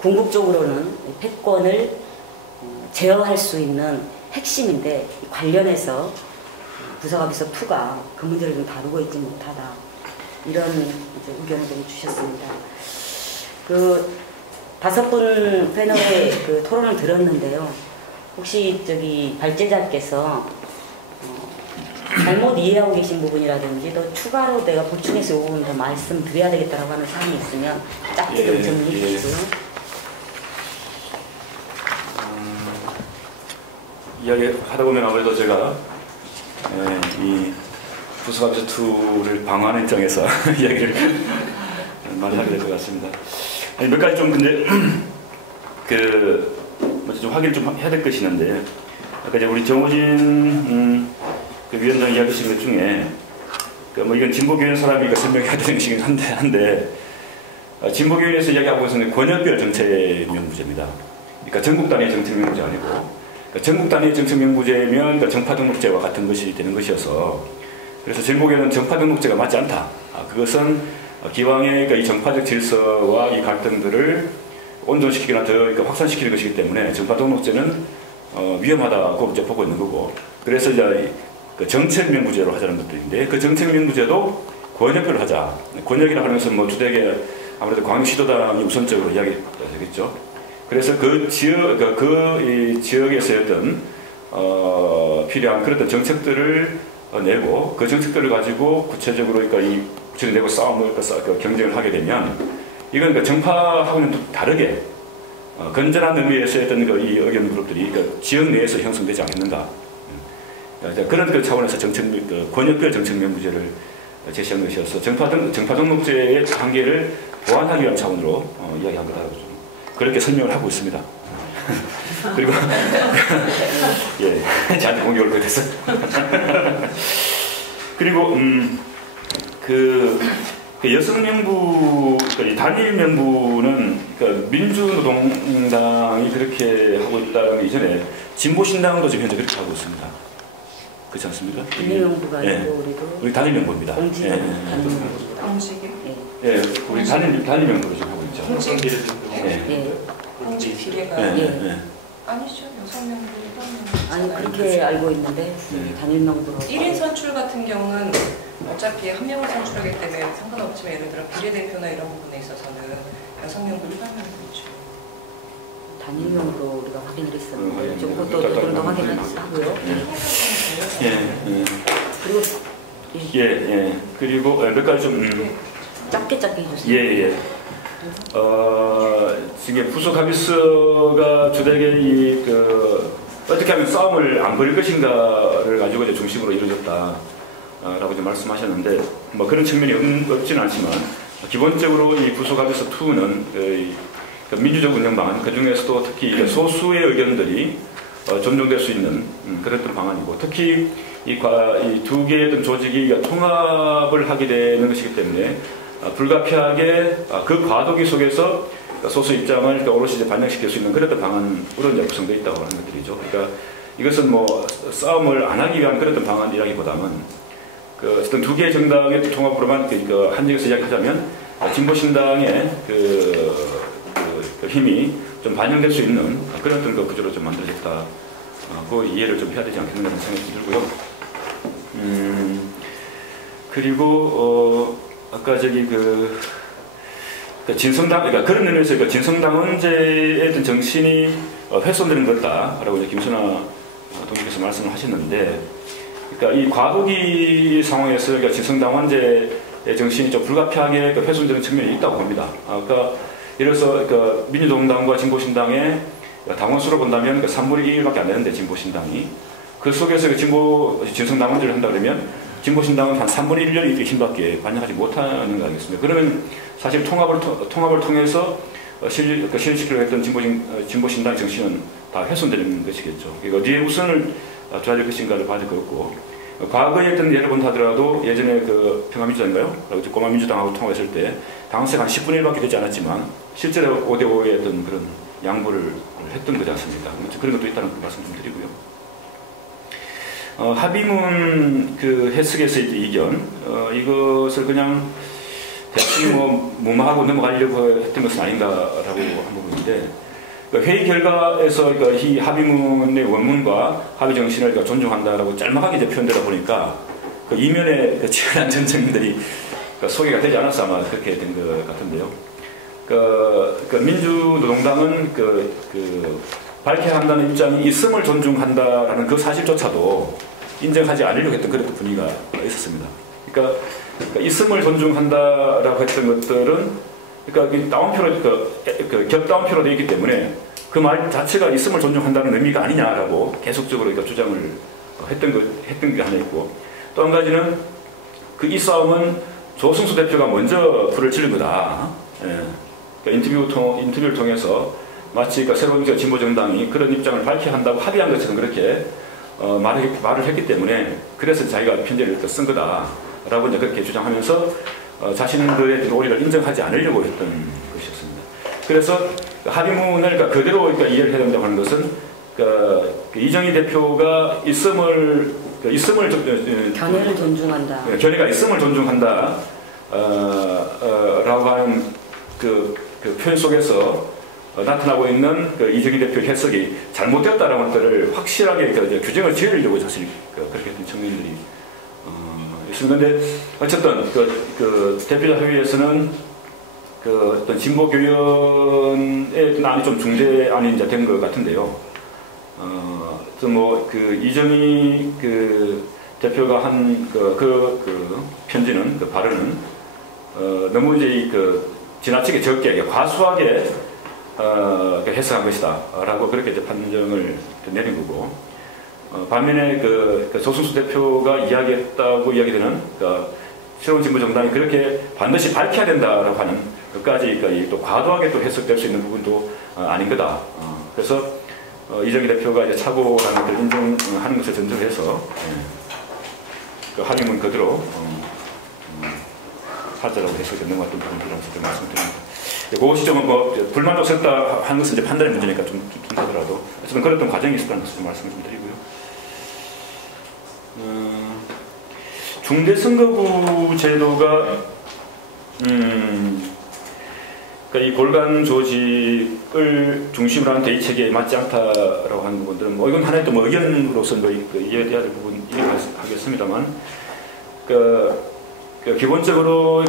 궁극적으로는 패권을 제어할 수 있는 핵심인데 관련해서 부서갑에서 2가 그 문제를 좀 다루고 있지 못하다 이런 이제 의견을 좀 주셨습니다. 그 5분 패널의 그 토론을 들었는데요. 혹시 저기 발제자께서 잘못 이해하고 계신 부분이라든지 또 추가로 내가 보충해서 이 부분 더 말씀드려야 되겠다라고 하는 사항이 있으면 짧게 좀 정리해 주시고요. 이야기 하다 보면 아무래도 제가 이 부서갑에서 2를 방어하는 입장에서 이야기를 많이 하게 될 것 같습니다. 몇 가지 좀 근데 좀 확인을 좀 해야 될 것이 있는데, 아까 이제 우리 정호진 그 위원장 이야기하신 것 중에 뭐 이건 진보교회 사람이 설명해야 되는 것이긴 한데 진보교회에서 이야기하고 있는 권역별 정책 명부제입니다. 그러니까 전국 단위 정책 명부제 아니고, 그러니까 전국 단위 정책 명부제면 그러니까 정파 등록제와 같은 것이 되는 것이어서, 그래서 진보교회는 정파 등록제가 맞지 않다. 그것은 기왕의 그러니까 이 정파적 질서와 이 갈등들을 온전시키거나 더 그러니까 확산시키는 것이기 때문에 정파 등록제는 위험하다고 이제 보고 있는 거고, 그래서 이제 그 정책 명부제로 하자는 것들인데, 그 정책 명부제도 권역별로 하자. 권역이라 하는 것은 뭐 주되게 아무래도 광역시도당이 우선적으로 이야기되겠죠. 그래서 그 지역, 이 지역에서의 어떤 필요한 그런 정책들을 내고, 그 정책들을 가지고 구체적으로 그러니까 이 구체를 내고 싸움을 경쟁을 하게 되면, 이건 그러니까 정파하고는 다르게 건전한 의미에서 어떤 이 의견 그룹들이 그러니까 지역 내에서 형성되지 않겠는가. 그런 그 차원에서 권역별 정책 명부제를 제시한 것이어서 정파 등록제의 한계를 보완하기 위한 차원으로 이야기한 거다라고 좀 그렇게 설명을 하고 있습니다. 그리고 예, 저한테 공격을 못했어. 그리고 그 여성 명부, 그러니까 단일 명부는 그러니까 민주노동당이 그렇게 하고 있다는 이전에 진보신당도 지금 현재 그렇게 하고 있습니다. 그렇지 않습니까? 단일 명부가 아니고 예. 우리 단일 명부입니다. 공직 예. 공직이요? 예, 우리 단일 명부로 지금 하고 있죠. 공직 예. 공직 비례가 아니죠. 여성 명부, 아니 그렇게 알고 있는데 단일 명부로 1인 선출 같은 경우는 어차피 한 명을 선출하기 때문에 상관없지만, 예를 들어 비례대표나 이런 부분에 있어서는 여성 명부 일반명이 있죠. 단일 명부로 우리가 확인을 했었는데 좀 그것도 조금 더 확인을 하고요. 그리고 그리고 몇 가지 좀 짧게 해주세요. 예. 지금 부속합의서가 주되게 어떻게 하면 싸움을 안 벌일 것인가를 가지고 이제 중심으로 이루어졌다라고 이제 말씀하셨는데, 뭐 그런 측면이 없지는 않지만, 기본적으로 이 부속합의서 2는 민주적 운영 방안, 그 중에서도 특히 소수의 의견들이 존중될 수 있는 그런 방안이고, 특히 이 2개의 조직이 통합을 하게 되는 것이기 때문에 불가피하게 그 과도기 속에서 소수 입장을 오롯이 이제 반영시킬 수 있는 그런 방안으로 이제 구성되어 있다고 하는 것들이죠. 그러니까 이것은 뭐 싸움을 안 하기 위한 그런 방안이라기보다는 어떤 2개의 정당의 통합으로만 한정해서 이야기하자면 진보신당의 그 힘이 좀 반영될 수 있는 그런 어떤 구조로 좀 만들어졌다. 그 이해를 좀 해야 되지 않겠는가 하는 생각이 들고요. 그리고 아까 저기 진성당, 그러니까 그런 의미에서 진성당원제의 어떤 정신이 훼손되는 것다라고 이제 김순아 동지께서 말씀을 하셨는데, 그러니까 이 과도기 상황에서 그러니까 진성당원제의 정신이 좀 불가피하게 훼손되는 측면이 있다고 봅니다. 아까 예를 들어서 민주노동당과 진보신당의 당원수로 본다면 3분의 1밖에 안 되는데, 진보신당이 그 속에서 진성당원제를 한다 그러면 진보신당은 한 3분의 1의 힘밖에 반영하지 못하는 거 아니겠습니까? 그러면 사실 통합을 통해서 실현시키려고 했던 진보신당의 정신은 다 훼손되는 것이겠죠. 그러니까 어디에 우선을 둬야 될 것인가를 봐야 될 것 같고, 과거에 어떤 예를 본다 하더라도 예전에 평화민주당인가요? 꼬마민주당하고 통합했을 때 당원수가 한 10분의 1밖에 되지 않았지만 실제로 5대5의 어떤 그런 양보를 했던 거지 않습니까? 그런 것도 있다는 말씀 좀 드리고요. 합의문 해석에서의 이견, 이것을 그냥 대충 뭐 무마하고 넘어가려고 했던 것은 아닌가라고 한 부분인데 그러니까 회의 결과에서 그러니까 이 합의문의 원문과 합의 정신을 그러니까 존중한다라고 짤막하게 이제 표현되다 보니까 그 이면에 그 치열한 전쟁들이 그러니까 소개가 되지 않아서 아마 그렇게 된 것 같은데요. 그 민주노동당은 밝혀야 한다는 입장이 있음을 존중한다라는 그 사실조차도 인정하지 않으려고 했던 그런 분위기가 있었습니다. 그러니까 있음을 존중한다라고 했던 것들은 그러니까 다운표로 겹다운표로 되어 있기 때문에 그 말 자체가 있음을 존중한다는 의미가 아니냐라고 계속적으로 그러니까 주장을 했던 게 하나 있고 또 한 가지는 이 싸움은 조승수 대표가 먼저 불을 지른 거다. 예. 그러니까 인터뷰를 통해서 마치 새로운 진보 정당이 그런 입장을 밝혀야 한다고 합의한 것처럼 그렇게 말을 했기 때문에 그래서 자기가 편지를 쓴 거다라고 이제 그렇게 주장하면서 자신들의 오리를 인정하지 않으려고 했던 것이었습니다. 그래서 합의문을 그대로 이해를 해야 된다고 하는 것은 이정희 대표가 있음을 견해를 존중한다. 견해가 있음을 존중한다. 라고 하는 그 표현 속에서 나타나고 있는 이정희 대표 해석이 잘못되었다라는 것들을 확실하게 규정을 지으려고 사실 그렇게 했던 청년들이 있습니다. 그런데 어쨌든 대표자 회의에서는 어떤 진보 교연의 안이 좀 중재안이 이제 된 것 같은데요. 이정희 대표가 한 편지는 발언은 너무 이제 지나치게 적게 과수하게 해석한 것이다라고 그렇게 이제 판정을 내린 거고 반면에 조승수 대표가 이야기했다고 이야기되는 새로운 진보 정당이 그렇게 반드시 밝혀야 된다라고 하는 것까지 또 과도하게 또 해석될 수 있는 부분도 아닌 거다. 그래서 이정희 대표가 이제 착오라는 것을 인정하는 것을 전제로 해서 합의문 그대로 하자라고 해석이 넘어갔던 부분이라고 말씀드립니다. 그 시점은 불만도 없었다 하는 것은 이제 판단의 문제니까 좀 하더라도 어쨌든 그랬던 과정이 있었다는 것을 좀 말씀을 좀 드리고요. 중대선거구 제도가 이 골간 조직을 중심으로 하는 대의 체계에 맞지 않다라고 하는 부분들은 이건 하나의 또 의견으로서 이해돼야 될 부분 이해하겠습니다만 기본적으로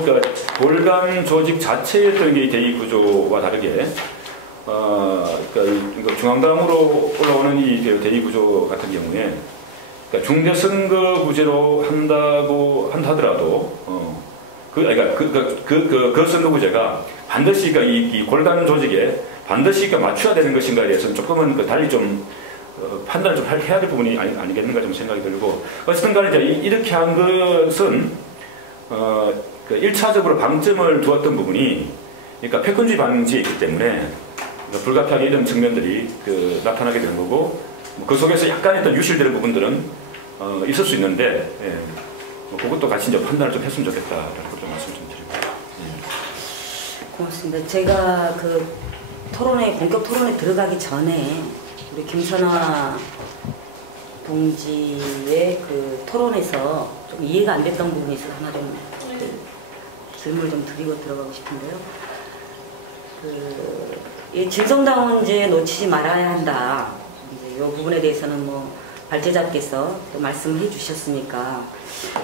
골간 조직 자체의 어떤 대의 구조와 다르게 중앙당으로 올라오는 이 대의 구조 같은 경우에 중대선거구제로 한다더라도 그 선거구제가 반드시 이 골단 조직에 반드시 맞춰야 되는 것인가에 대해서는 조금은 달리 좀 판단을 좀 해야 될 부분이 아니겠는가 좀 생각이 들고 어쨌든 간에 이렇게 한 것은 1차적으로 방점을 두었던 부분이 그러니까 패권주의 방지에 있기 때문에 불가피하게 이런 측면들이 나타나게 되는 거고 그 속에서 약간 어떤 유실되는 부분들은 있을 수 있는데 그것도 같이 이제 판단을 좀 했으면 좋겠다라는 것도 말씀 좀 드립니다. 고맙습니다. 제가 본격 토론에 들어가기 전에 우리 김선화 동지의 토론에서 좀 이해가 안 됐던 부분이 있어서 하나 좀 질문을 좀 드리고 들어가고 싶은데요. 이 진성당원제 놓치지 말아야 한다. 이제 이 부분에 대해서는 발제자께서 또 말씀을 해주셨으니까.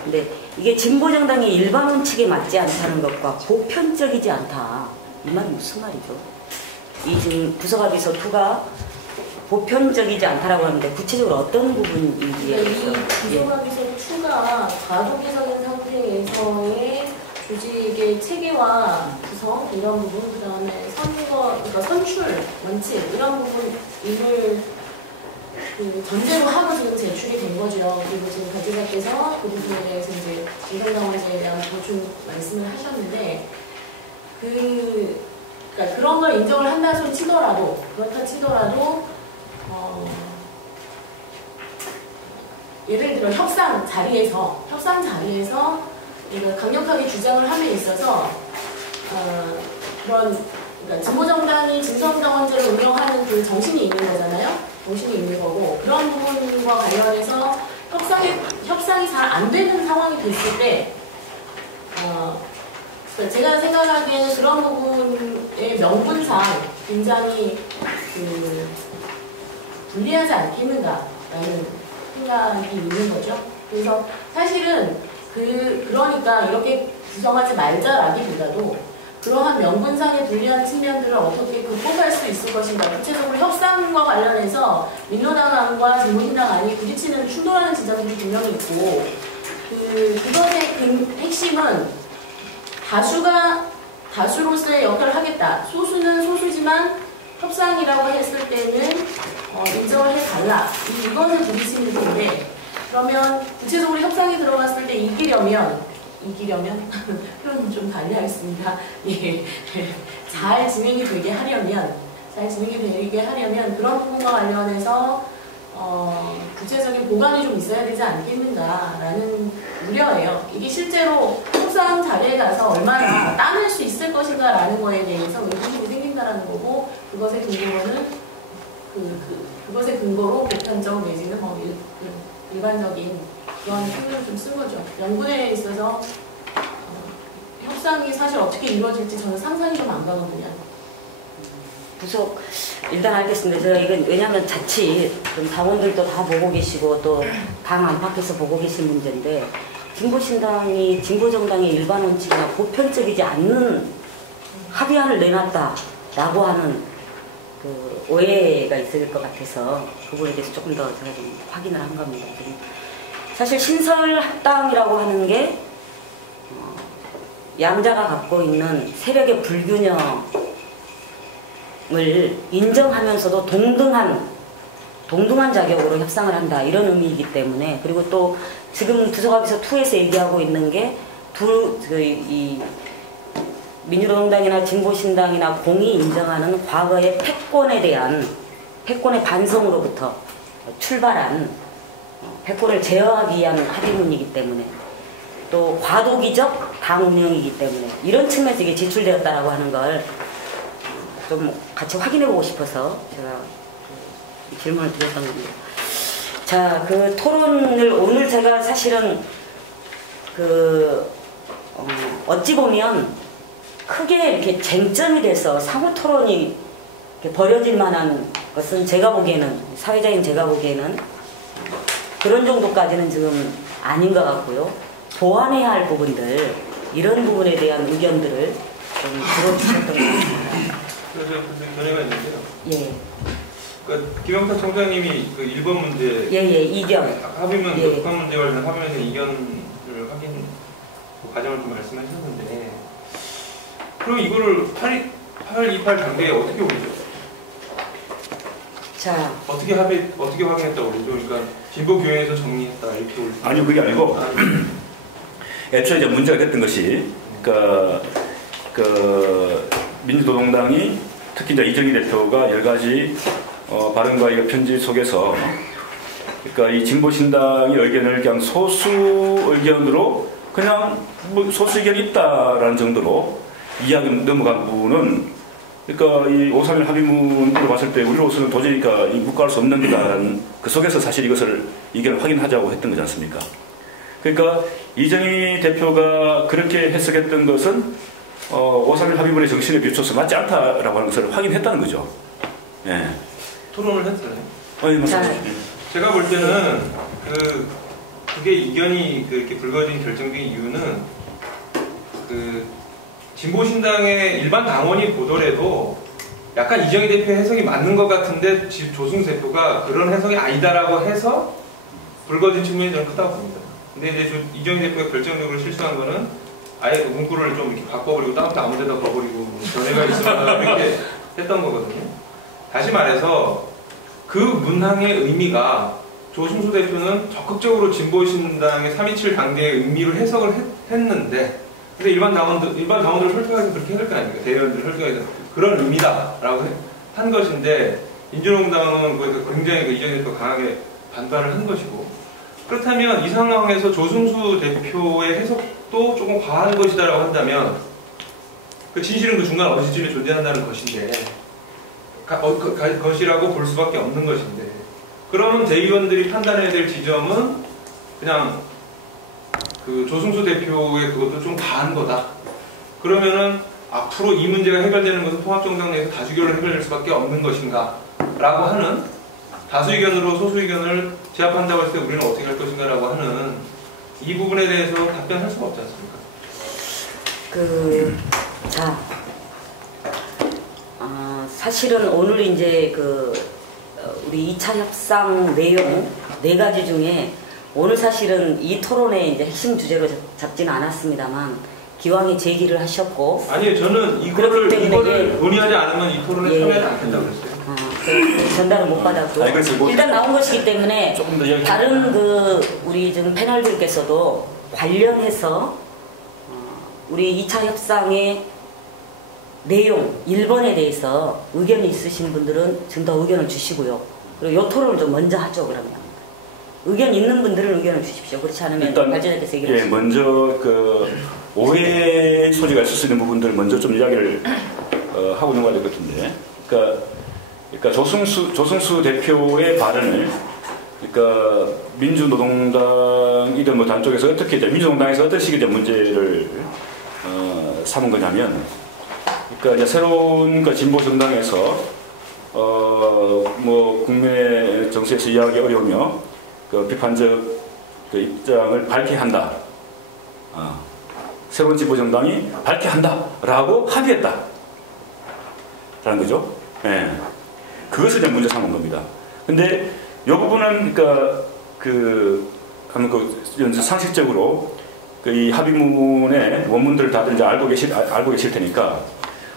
근데 이게 진보정당의 일반 원칙에 맞지 않다는 것과 보편적이지 않다. 이 말이 무슨 말이죠? 이 지금 부서가비서 2가 보편적이지 않다라고 하는데 구체적으로 어떤 부분인지. 이 부서가비서 2가 과도기적인 상태에서의 조직의 체계와 구성 이런 부분, 그 다음에 그러니까 선출 원칙 이런 부분을 전제로 하고 지금 제출이 된 거죠. 그리고 지금 관계자께서 그 부분에 대해서 이제 진성당원제에 대한 보충 말씀을 하셨는데 그러니까 그런 걸 인정을 한다 치더라도 그렇다 치더라도 예를 들어 협상 자리에서 이걸 강력하게 주장을 함에 있어서 그러니까 진보정당이 진성당원제를 운영하는 그 정신이 있는 거잖아요. 정신이 있는 거고 그런 부분과 관련해서 협상이 잘 안 되는 상황이 됐을 때 제가 생각하기에는 그런 부분의 명분상 굉장히 불리하지 않겠는가라는 생각이 있는 거죠. 그래서 사실은 그러니까 이렇게 구성하지 말자라기보다도 그러한 명분상의 불리한 측면들을 어떻게 극복할 수 있을 것인가. 구체적으로 협상과 관련해서 민노당안과 진보신당안이 부딪히는 충돌하는 지점들이 분명히 있고 그것의 핵심은 다수가 다수로서의 역할을 하겠다. 소수는 소수지만 협상이라고 했을 때는 인정을 해달라. 이거는 부딪히는 텐데 그러면 구체적으로 협상에 들어갔을 때 이기려면 표현 좀 달리하겠습니다. 예. 잘 진행이 되게 하려면 그런 부분과 관련해서 구체적인 보관이 좀 있어야 되지 않겠는가라는 우려예요. 이게 실제로 협상 자리에 가서 얼마나 따낼 수 있을 것인가라는 거에 대해서 의구심이 생긴다라는 거고 그것의 근거로 보편적 내지는 일반적인 그런 표현을 좀 쓴 거죠. 명분에 있어서 협상이 사실 어떻게 이루어질지 저는 상상이 좀 안 가거든요. 부속 일단 알겠습니다. 제가 이건 왜냐하면 자칫 좀 당원들도 다 보고 계시고 또 당 안팎에서 보고 계신 문제인데 진보신당이 진보정당의 일반 원칙이나 보편적이지 않는 합의안을 내놨다라고 하는 그 오해가 있을 것 같아서 그거에 대해서 조금 더 제가 좀 확인을 한 겁니다. 사실 신설합당이라고 하는 게 양자가 갖고 있는 세력의 불균형을 인정하면서도 동등한 자격으로 협상을 한다 이런 의미이기 때문에 그리고 또 지금 부속합의서 2에서 얘기하고 있는 게 이 민주노동당이나 진보신당이나 공이 인정하는 과거의 패권의 반성으로부터 출발한 패권을 제어하기 위한 합의문이기 때문에 또 과도기적 당 운영이기 때문에 이런 측면에서 이게 제출되었다라고 하는 걸 좀 같이 확인해보고 싶어서 제가 질문을 드렸던 겁니다. 자, 그 토론을 오늘 제가 사실은 어찌 보면 크게 이렇게 쟁점이 돼서 상호 토론이 벌어질 만한 것은 제가 보기에는 사회자인 제가 보기에는 그런 정도까지는 지금 아닌 것 같고요. 보완해야 할 부분들 이런 부분에 대한 의견들을 좀 들어주셨던 것 같습니다. 그래서 견해가 있는데요. 예. 그러니까 김영탁 총장님이 그 1번 문제 이견 합의문 독한 문제 관련 합의문에서 이견을 확인 과정을 좀 말씀하셨는데 그럼 이거를 828 단계에 어떻게 올리죠? 자 어떻게 확인했다고 그러죠? 그러니까 진보 교회에서 정리했다 이렇게 올리죠? 아니요, 그게 아니고 애초에 이제 문제가 됐던 것이 민주노동당이 특히 이제 이정희 대표가 여러 가지 발언과 편지 속에서 그러니까 이 진보신당의 의견을 그냥 소수 의견으로 그냥 뭐 소수 의견이 있다라는 정도로 이야기 넘어간 부분은 그러니까 이 531 합의문으로 봤을 때 우리로서는 도저히 묵과할 수 없는 거다라는 그 속에서 사실 이것을 의견을 확인하자고 했던 거지 않습니까? 그러니까 이정희 대표가 그렇게 해석했던 것은 531 합의문의 정신에 비춰서 맞지 않다라고 하는 것을 확인했다는 거죠. 예. 토론을 했어요. 맞습니다. 제가 볼 때는 그게 이견이 그렇게 불거진 결정적인 이유는 진보신당의 일반 당원이 보더라도 약간 이정희 대표의 해석이 맞는 것 같은데 조승수 대표가 그런 해석이 아니다라고 해서 불거진 측면이 저는 크다고 봅니다. 근데 이제 이정희 대표가 결정적으로 실수한 거는 아예 그 문구를 좀 이렇게 바꿔버리고 다음부터 아무 데다 버리고 전해가 있으면 이렇게 했던 거거든요. 다시 말해서 그 문항의 의미가 조승수 대표는 적극적으로 진보신당의 327 당대의 의미를 해석을 했는데 근데 일반 당원들을 설득해서 그렇게 해석할 거 아닙니까? 대의원들을 설득해서 그런 의미다라고 한 것인데 민주노동당은 거기서 굉장히 이정희 대표가 강하게 반발을 한 것이고 그렇다면 이 상황에서 조승수 대표의 해석도 조금 과한 것이다라고 한다면 그 진실은 그 중간 어디쯤에 존재한다는 것인데 것이라고 볼 수밖에 없는 것인데 그러면 대의원들이 판단해야 될 지점은 그냥 그 조승수 대표의 그것도 좀 과한 거다 그러면은 앞으로 이 문제가 해결되는 것은 통합정당 내에서 다수결로 해결될 수밖에 없는 것인가 라고 하는, 다수 의견으로 소수 의견을 제압한다고 했을 때 우리는 어떻게 할 것인가 라고 하는 이 부분에 대해서 답변할 수가 없지 않습니까? 사실은 오늘 이제 우리 2차 협상 내용 4가지 중에 오늘 사실은 이 토론의 이제 핵심 주제로 잡지는 않았습니다만 기왕에 제기를 하셨고, 아니요, 저는 이거를 논의하지 않으면 이 토론에 참여하지 않겠다고 그랬어요. 전달을 못 받았고 일단 나온 것이기 때문에 조금 더 다른 우리 지금 패널들께서도 관련해서 우리 2차 협상의 내용 1번에 대해서 의견이 있으신 분들은 지금 더 의견을 주시고요. 그리고 이 토론을 좀 먼저 하죠. 그러면 의견 있는 분들은 의견을 주십시오. 그렇지 않으면 발전자께서 얘기를 하시죠. 먼저 오해 소지가 있을 수 있는 부분들 먼저 좀 이야기를 하고 넘어가야 될 것 같은데, 그러니까 조승수 대표의 발언을, 그러니까 민주노동당이든 뭐 단 쪽에서 어떻게 이제 민주노동당에서 어떤 식의 문제를 삼은 거냐면, 그러니까 이제 새로운 진보 정당에서 뭐 국내 정세에서 이해하기 어려우며 비판적 입장을 밝혀야 한다. 새로운 진보 정당이 밝혀야 한다라고 합의했다. 라는 거죠. 예. 그것을 이제 문제 삼은 겁니다. 근데 이 부분은 상식적으로 이 합의문의 원문들을 다들 이제 알고 계실 테니까,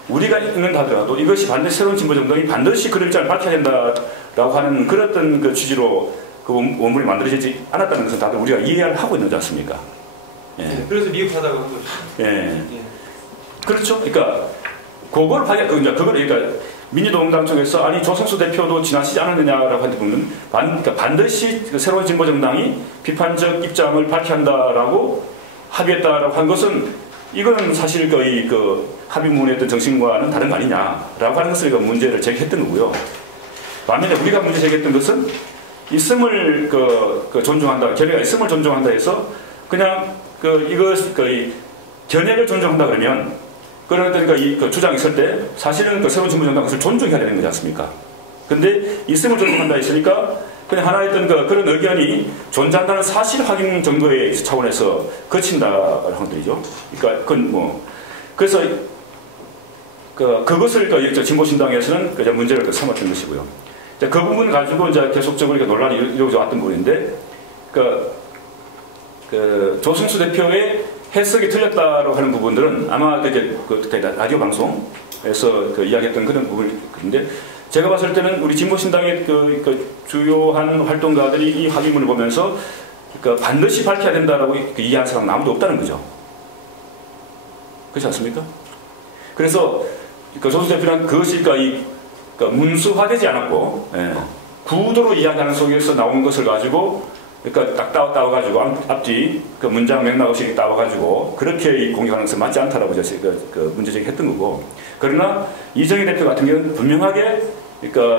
우리가 읽는다 하더라도 이것이 반드시 새로운 진보 정당이 반드시 그런 입장을 밝혀야 된다라고 하는 그런 취지로 그 원문이 만들어지지 않았다는 것은 다들 우리가 이해하고 있는 거지 않습니까? 예. 네, 그래서 미흡하다고 한 거죠. 예. 예. 그렇죠. 그러니까 그걸 그러니까 민주노동당 쪽에서 아니 조성수 대표도 지나치지 않았느냐라고 하는 부분은 그러니까 반드시 새로운 진보 정당이 비판적 입장을 밝혀야 한다라고 합의했다라고 한 것은, 이거는 사실 거의 합의문의 어떤 정신과는 다른 거 아니냐라고 하는 것을 문제를 제기했던 거고요. 반면에 우리가 문제 제기했던 것은 있음을 존중한다, 결의가 있음을 존중한다 해서 그냥 견해를 존중한다 그러면, 그러니까 이 주장이 있을 때 사실은 새로운 진보 정당 것을 존중해야 되는 거지 않습니까? 근데 있음을 존중한다 했으니까 그냥 하나의 어떤 그런 의견이 존재한다는 사실 확인 정도의 차원에서 거친다라는 것들이죠. 그러니까 그래서 그것을 진보신당에서는 문제를 삼았던 것이고요. 그 부분 가지고 이제 계속적으로 논란이 이루어져 왔던 부분인데, 조승수 대표의 해석이 틀렸다고 하는 부분들은 아마 그때 라디오 방송에서 이야기했던 그런 부분인데, 제가 봤을 때는 우리 진보신당의 주요한 활동가들이 이 합의문을 보면서 반드시 밝혀야 된다라고 이해한 사람은 아무도 없다는 거죠. 그렇지 않습니까? 그래서 조승수 대표는 그것이 문수화되지 않았고, 구도로 이야기하는 속에서 나오는 것을 가지고 딱 따와가지고 앞뒤 문장 맥락 없이 따와가지고 그렇게 공격하는 것은 맞지 않다라고 문제 제기했던 거고, 그러나 이정희 대표 같은 경우는 분명하게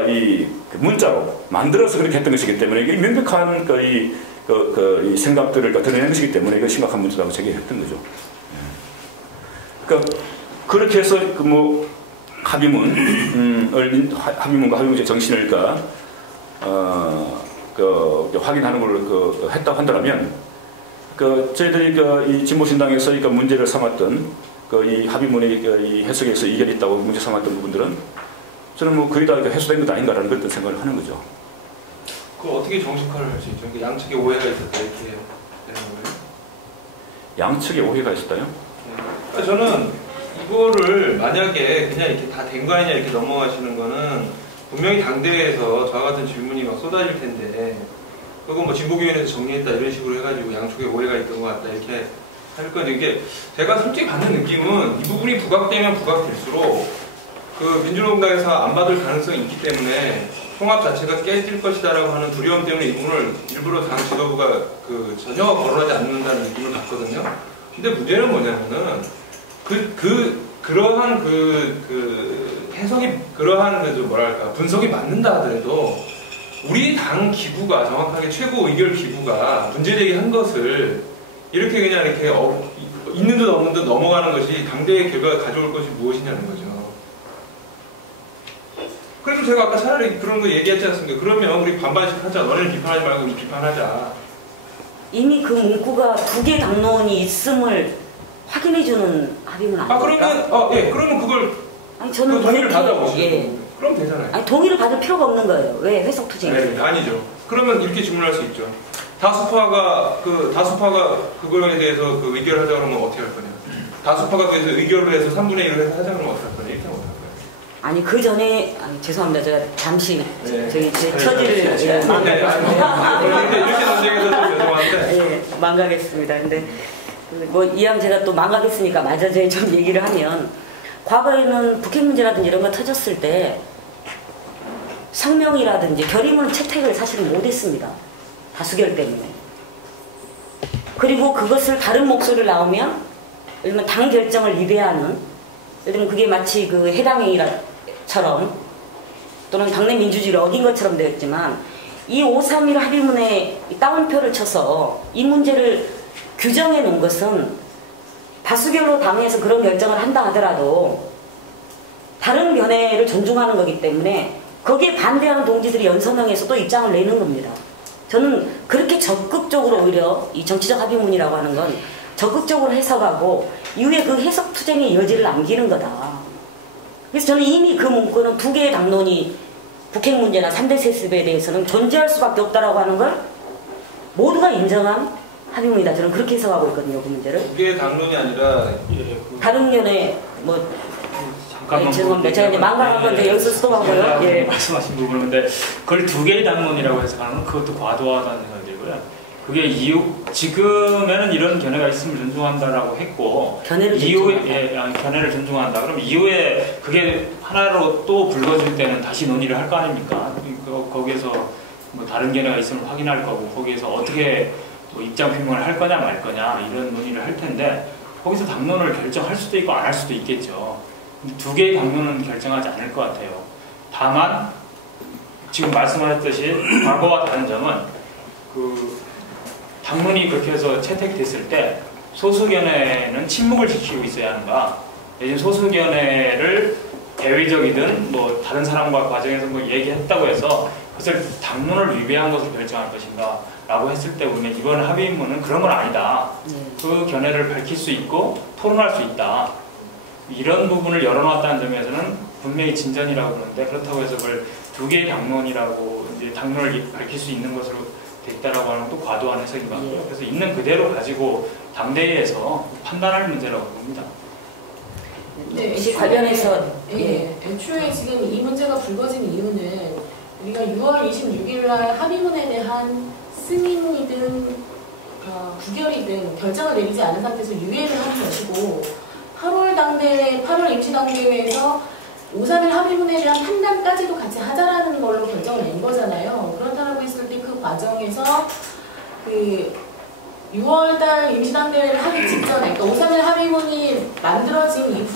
이 문자로 만들어서 그렇게 했던 것이기 때문에 이게 명백한 이 생각들을 드러내는 것이기 때문에 이거 심각한 문제라고 제기했던 거죠. 그렇게 해서 합의문과 합의문의 정신을 확인하는 걸 했다고 한다면, 저희들이 이 진보신당에서 문제를 삼았던 이 합의문의 이 해석에서 이견이 있다고 문제 삼았던 부분들은 저는 거의 다 해소된 것 아닌가라는 그런 생각을 하는 거죠. 그걸 어떻게 정식화를 할 수 있죠? 양측에 오해가 있었다 이렇게 되는 거예요? 양측에 오해가 있었다요? 네. 저는 이거를 만약에 그냥 이렇게 다 된 거 아니냐 이렇게 넘어가시는 거는 분명히 당대에서 저와 같은 질문이 막 쏟아질 텐데, 그거 진보위원회에서 정리했다 이런 식으로 해가지고 양쪽에 오해가 있던 것 같다 이렇게 할 건데, 이게 제가 솔직히 받는 느낌은 이 부분이 부각되면 부각될수록 민주노동당에서 안 받을 가능성이 있기 때문에 통합 자체가 깨질 것이다라고 하는 두려움 때문에 이 부분을 일부러 당 지도부가 전혀 거론하지 않는다는 느낌을 받거든요. 근데 문제는 뭐냐면은 그러한 해석이 분석이 맞는다 하더라도 우리 당 기부가 정확하게 최고 의결 기부가 문제제기 한 것을 이렇게 그냥 이렇게 있는 듯 없는 듯 넘어가는 것이 당대의 결과가 가져올 것이 무엇이냐는 거죠. 그래서 제가 아까 차라리 그런 거 얘기했지 않습니까? 그러면 우리 반반씩 하자. 너네는 비판하지 말고 우리 비판하자. 이미 그 문구가 2개 당론이 있음을 확인해주는 합의문 아닙니까? 그러면 그걸 아니 저는 동의를 그렇게- 받아보시죠. 예. 그럼 되잖아요. 아니 동의를 받을 필요가 없는 거예요. 왜 회석 투쟁이? 네, 아니죠. 그러면 이렇게 질문할 수 있죠. 다수파가 그거에 대해서 그 의결을 하자 그러면 어떻게 할 거냐? 다수파가 그래서 의결을 해서 3분의 1을 해서 하자 그러면 어떻게 할 거냐? 이렇게 하면 어떻게 할 거냐? 아니 그 전에 죄송합니다. 제가 잠시 네. 저희 제 처지를 망가겠습니다. 이렇게 논쟁해서 좀 죄송한데. 예, 망가겠습니다. 근데 뭐 이왕 제가 또 망가겠으니까 마저제 좀 얘기를 하면 과거에는 북핵 문제라든지 이런 거 터졌을 때 성명이라든지 결의문 채택을 사실은 못했습니다. 다수결 때문에. 그리고 그것을 다른 목소리를 나오면 예를 들면 당 결정을 위배하는 예를 들면 그게 마치 그 해당행위처럼 또는 당내 민주주의를 어긴 것처럼 되었지만 이 531 합의문에 다운표를 쳐서 이 문제를 규정해 놓은 것은 다수결로 당에서 그런 결정을 한다 하더라도 다른 견해를 존중하는 거기 때문에 거기에 반대하는 동지들이 연서명에서 또 입장을 내는 겁니다. 저는 그렇게 적극적으로 오히려 이 정치적 합의문이라고 하는 건 적극적으로 해석하고 이후에 그 해석 투쟁의 여지를 남기는 거다. 그래서 저는 이미 그 문구는 2개의 당론이 북핵 문제나 3대 세습에 대해서는 존재할 수밖에 없다라고 하는 걸 모두가 인정한 합의문이다. 저는 그렇게 해석하고 있거든요. 그 문제를. 그게 당론이 아니라 다른 견해 뭐 잠깐만. 죄송합니다. 제가 이제 망가한 건데 여기서 스톱하고요. 예. 말씀하신 부분인데 그걸 2개의 당론이라고 해석하는 건 그것도 과도하다는 생각이 들고요. 그게 지금에는 이런 견해가 있음을 존중한다라고 했고 견해를 이후에 견해를 존중한다. 그럼 이후에 그게 하나로 또 불거질 때는 다시 논의를 할 거 아닙니까? 거기에서 뭐 다른 견해가 있음을 확인할 거고 거기에서 어떻게 뭐 입장 표명을 할 거냐 말 거냐 이런 논의를 할 텐데 거기서 당론을 결정할 수도 있고 안 할 수도 있겠죠. 2개의 당론은 결정하지 않을 것 같아요. 다만 지금 말씀하셨듯이 과거와 다른 점은 그 당론이 그렇게 해서 채택됐을 때 소수견해는 침묵을 지키고 있어야 하는가? 예전 소수견해를 대외적이든 뭐 다른 사람과 과정에서 뭐 얘기했다고 해서 그것을 당론을 위배한 것을 결정할 것인가? 라고 했을 때 우리는 이번 합의문은 그런 건 아니다. 그 견해를 밝힐 수 있고 토론할 수 있다. 이런 부분을 열어놨다는 점에서는 분명히 진전이라고 그러는데 그렇다고 해서 그걸 2개의 당론이라고 이제 당론을 밝힐 수 있는 것으로 됐다라고 하는 것도 과도한 해석인 것 같고요. 그래서 있는 그대로 가지고 당대회에서 판단할 문제라고 봅니다. 네, 혹시 관련해서 애초에 지금 이 문제가 불거진 이유는 우리가 6월 26일 날 합의문에 대한 승인이든 부결이든 결정을 내리지 않은 상태에서 유예를 하는 것이고 8월 임시당대회에서 5.3일 합의문에 대한 판단까지도 같이 하자라는 걸로 결정을 낸 거잖아요. 그렇다고 했을 때 그 과정에서 그 6월달 임시당대회를 하기 직전에 그러니까 5.3일 합의문이 만들어진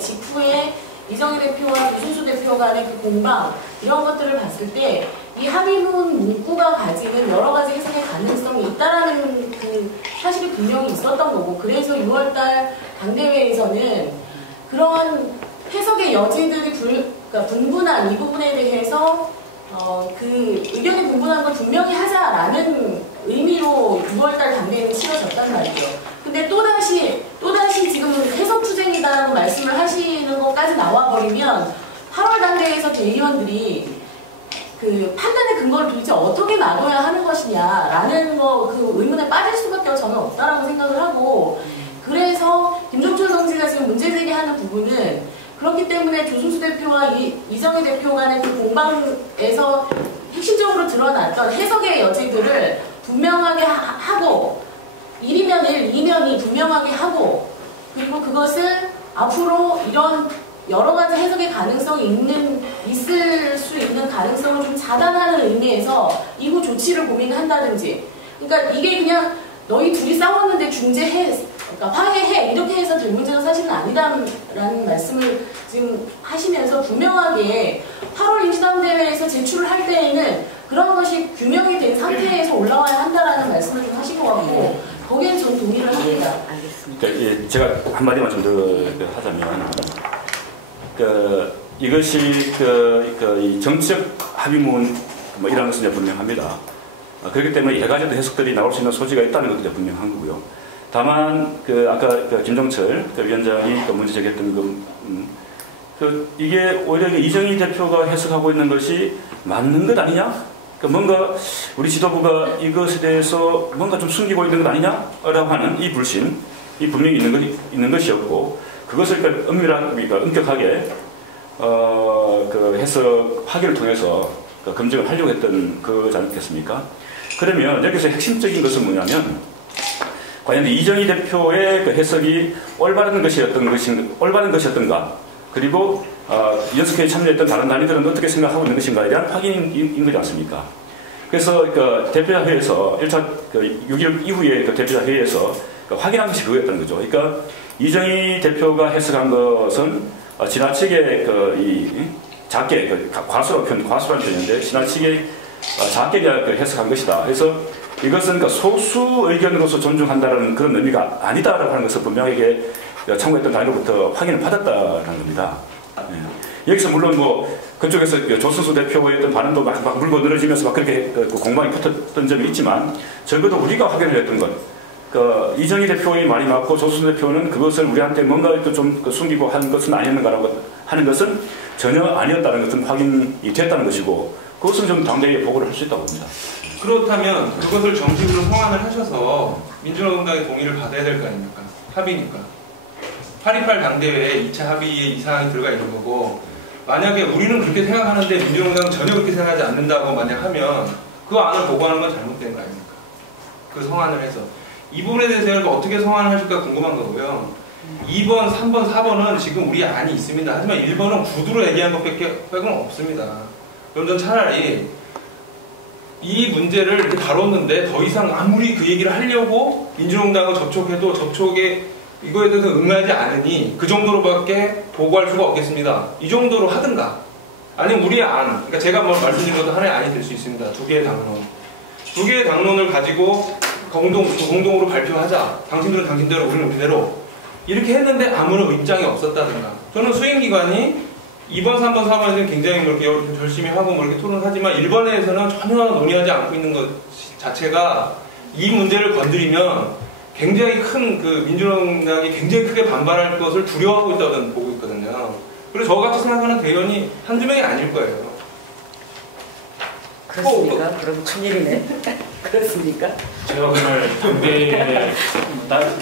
직후에 이정희 대표와 유순수 대표 간의 그 공방 이런 것들을 봤을 때 이 합의문 문구가 가지는 여러 가지 해석의 가능성이 있다라는 그 사실이 분명히 있었던 거고 그래서 6월달 당대회에서는 그런 해석의 여지들이 그러니까 분분한 이 부분에 대해서 그 의견이 분분한 걸 분명히 하자라는 의미로 6월달 당대회는 치러졌단 말이죠. 근데 또다시 지금 해석 투쟁이다라고 말씀을 하시는 것까지 나와버리면 8월 당대회에서 대의원들이 그 판단의 근거를 도대체 어떻게 놔둬야 하는 것이냐라는 그 의문에 빠질 수밖에 저는 없다라고 생각을 하고 그래서 김종철 동지가 지금 문제 제기하는 부분은 그렇기 때문에 조순수 대표와 이정희 대표 간의 그 공방에서 핵심적으로 드러났던 해석의 여지들을 분명하게 하고 1이면 1, 2면 2 분명하게 하고 그리고 그것을 앞으로 이런 여러 가지 해석의 가능성이 있을 수 있는 가능성을 좀 차단하는 의미에서 이후 조치를 고민한다든지 그러니까 이게 그냥 너희 둘이 싸웠는데 중재해 그러니까 화해해 이렇게 해서 될 문제는 사실은 아니다라는 말씀을 지금 하시면서 분명하게 8월 임시당대회에서 제출을 할 때에는 그런 것이 규명이 된 상태에서 올라와야 한다라는 말씀을 좀 하신 것 같고 거기에 전 동의를 합니다. 알겠습니다. 그러니까 예, 제가 한마디만 좀 더 하자면, 이것이 이 정치적 합의문 뭐 이런 것은 이제 분명합니다. 그렇기 때문에 여러 가지 해석들이 나올 수 있는 소지가 있다는 것도 이제 분명한 거고요. 다만 아까 김종철 위원장이 문제 제기했던 이게 오히려 이정희 대표가 해석하고 있는 것이 맞는 것 아니냐? 뭔가 우리 지도부가 이것에 대해서 뭔가 좀 숨기고 있는 것 아니냐라고 하는 이 불신, 이 분명히 있는 것이었고, 그것을 엄격하게 해석 확인을 통해서 검증을 하려고 했던 거지 않겠습니까? 그러면 여기서 핵심적인 것은 뭐냐면, 과연 이정희 대표의 해석이 올바른 것이었던가, 그리고 연석회에 참여했던 다른 단위들은 어떻게 생각하고 있는 것인가에 대한 확인인 거지 않습니까? 그래서 대표자 회의에서 1차 6.1 이후에 대표자 회의에서 확인한 것이 그거였다는 거죠. 그러니까 이정희 대표가 해석한 것은 지나치게 작게 과수라는 표현인데 지나치게 작게 해석한 것이다. 그래서 이것은 소수 의견으로서 존중한다는 그런 의미가 아니다라고 하는 것을 분명하게 참고했던 단위로부터 확인을 받았다는 겁니다. 네. 여기서 물론 그쪽에서 조선수 대표의 어떤 반응도 막 물고 늘어지면서 막 그렇게 공방이 붙었던 점이 있지만, 적어도 우리가 확인을 했던 것, 이정희 대표의 말이 맞고 조선수 대표는 그것을 우리한테 뭔가 좀 숨기고 하는 것은 아니었는가라고 하는 것은 전혀 아니었다는 것은 확인이 됐다는 것이고, 그것은 좀 당대에 보고를 할 수 있다고 봅니다. 그렇다면 그것을 정식으로 성안을 하셔서 민주노동당의 동의를 받아야 될 거 아닙니까? 합의니까. 8.28 당대회에 2차 합의에 이 사항이 들어가 있는 거고, 만약에 우리는 그렇게 생각하는데 민주노동당은 전혀 그렇게 생각하지 않는다고 만약 하면 그 안을 보고하는 건 잘못된 거 아닙니까? 그 성안을 해서. 이 부분에 대해서 어떻게 성안을 하실까 궁금한 거고요. 2번, 3번, 4번은 지금 우리 안이 있습니다. 하지만 1번은 구두로 얘기한 것 빼고는 없습니다. 그럼 전 차라리 이 문제를 이렇게 다뤘는데 더 이상 아무리 그 얘기를 하려고 민주노동당을 접촉해도 접촉에 이거에 대해서 응하지 않으니 그 정도로밖에 보고할 수가 없겠습니다. 이 정도로 하든가. 아니면 우리의 안, 그러니까 제가 말씀드린 것도 하나의 안이 될 수 있습니다. 두 개의 당론. 두 개의 당론을 가지고 공동으로 발표하자. 당신들은 당신대로, 우리는 우리대로. 이렇게 했는데 아무런 입장이 없었다든가. 저는 수행기관이 2번, 3번, 4번에서는 굉장히 그렇게 열심히 하고 이렇게 토론하지만 1번에서는 전혀 논의하지 않고 있는 것 자체가 이 문제를 건드리면 굉장히 큰 민주노동당이 굉장히 크게 반발할 것을 두려워하고 있다고 저는 보고 있거든요. 그래서 저같이 생각하는 대의원이 한두 명이 아닐 거예요. 그렇습니까? 그럼 큰일이네. 그렇습니까? 제가 그날 당대에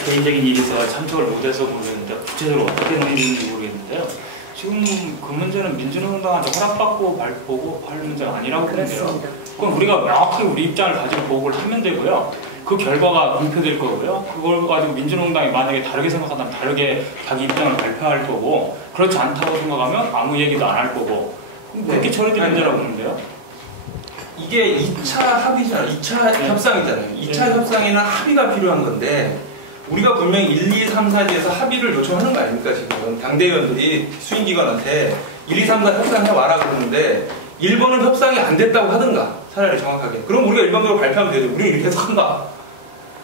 개인적인 일에서 참석을 못해서 모르겠는데 구체적으로 어떻게 논의되는지 모르겠는데요. 지금 그 문제는 민주노동당한테 허락받고 보고할 문제가 아니라고 보는데요. 그럼 우리가 명확히 우리 입장을 가지고 보고를 하면 되고요. 그 결과가 공표될 거고요. 그걸 가지고 민주노동당이 만약에 다르게 생각한다면 다르게 자기 입장을 발표할 거고, 그렇지 않다고 생각하면 아무 얘기도 안 할 거고, 그렇게 처리될 문제라고 보는데요. 이게 2차 합의잖아요. 2차 협상이잖아요. 2차 협상에는 합의가 필요한 건데 우리가 분명히 1, 2, 3, 4지에서 합의를 요청하는 거 아닙니까? 지금 당대의원들이 수임기관한테 1, 2, 3, 4 협상해 와라 그러는데 1번은 협상이 안 됐다고 하든가, 차라리 정확하게. 그럼 우리가 일반적으로 발표하면 되죠. 우리는 이렇게 해서 한다.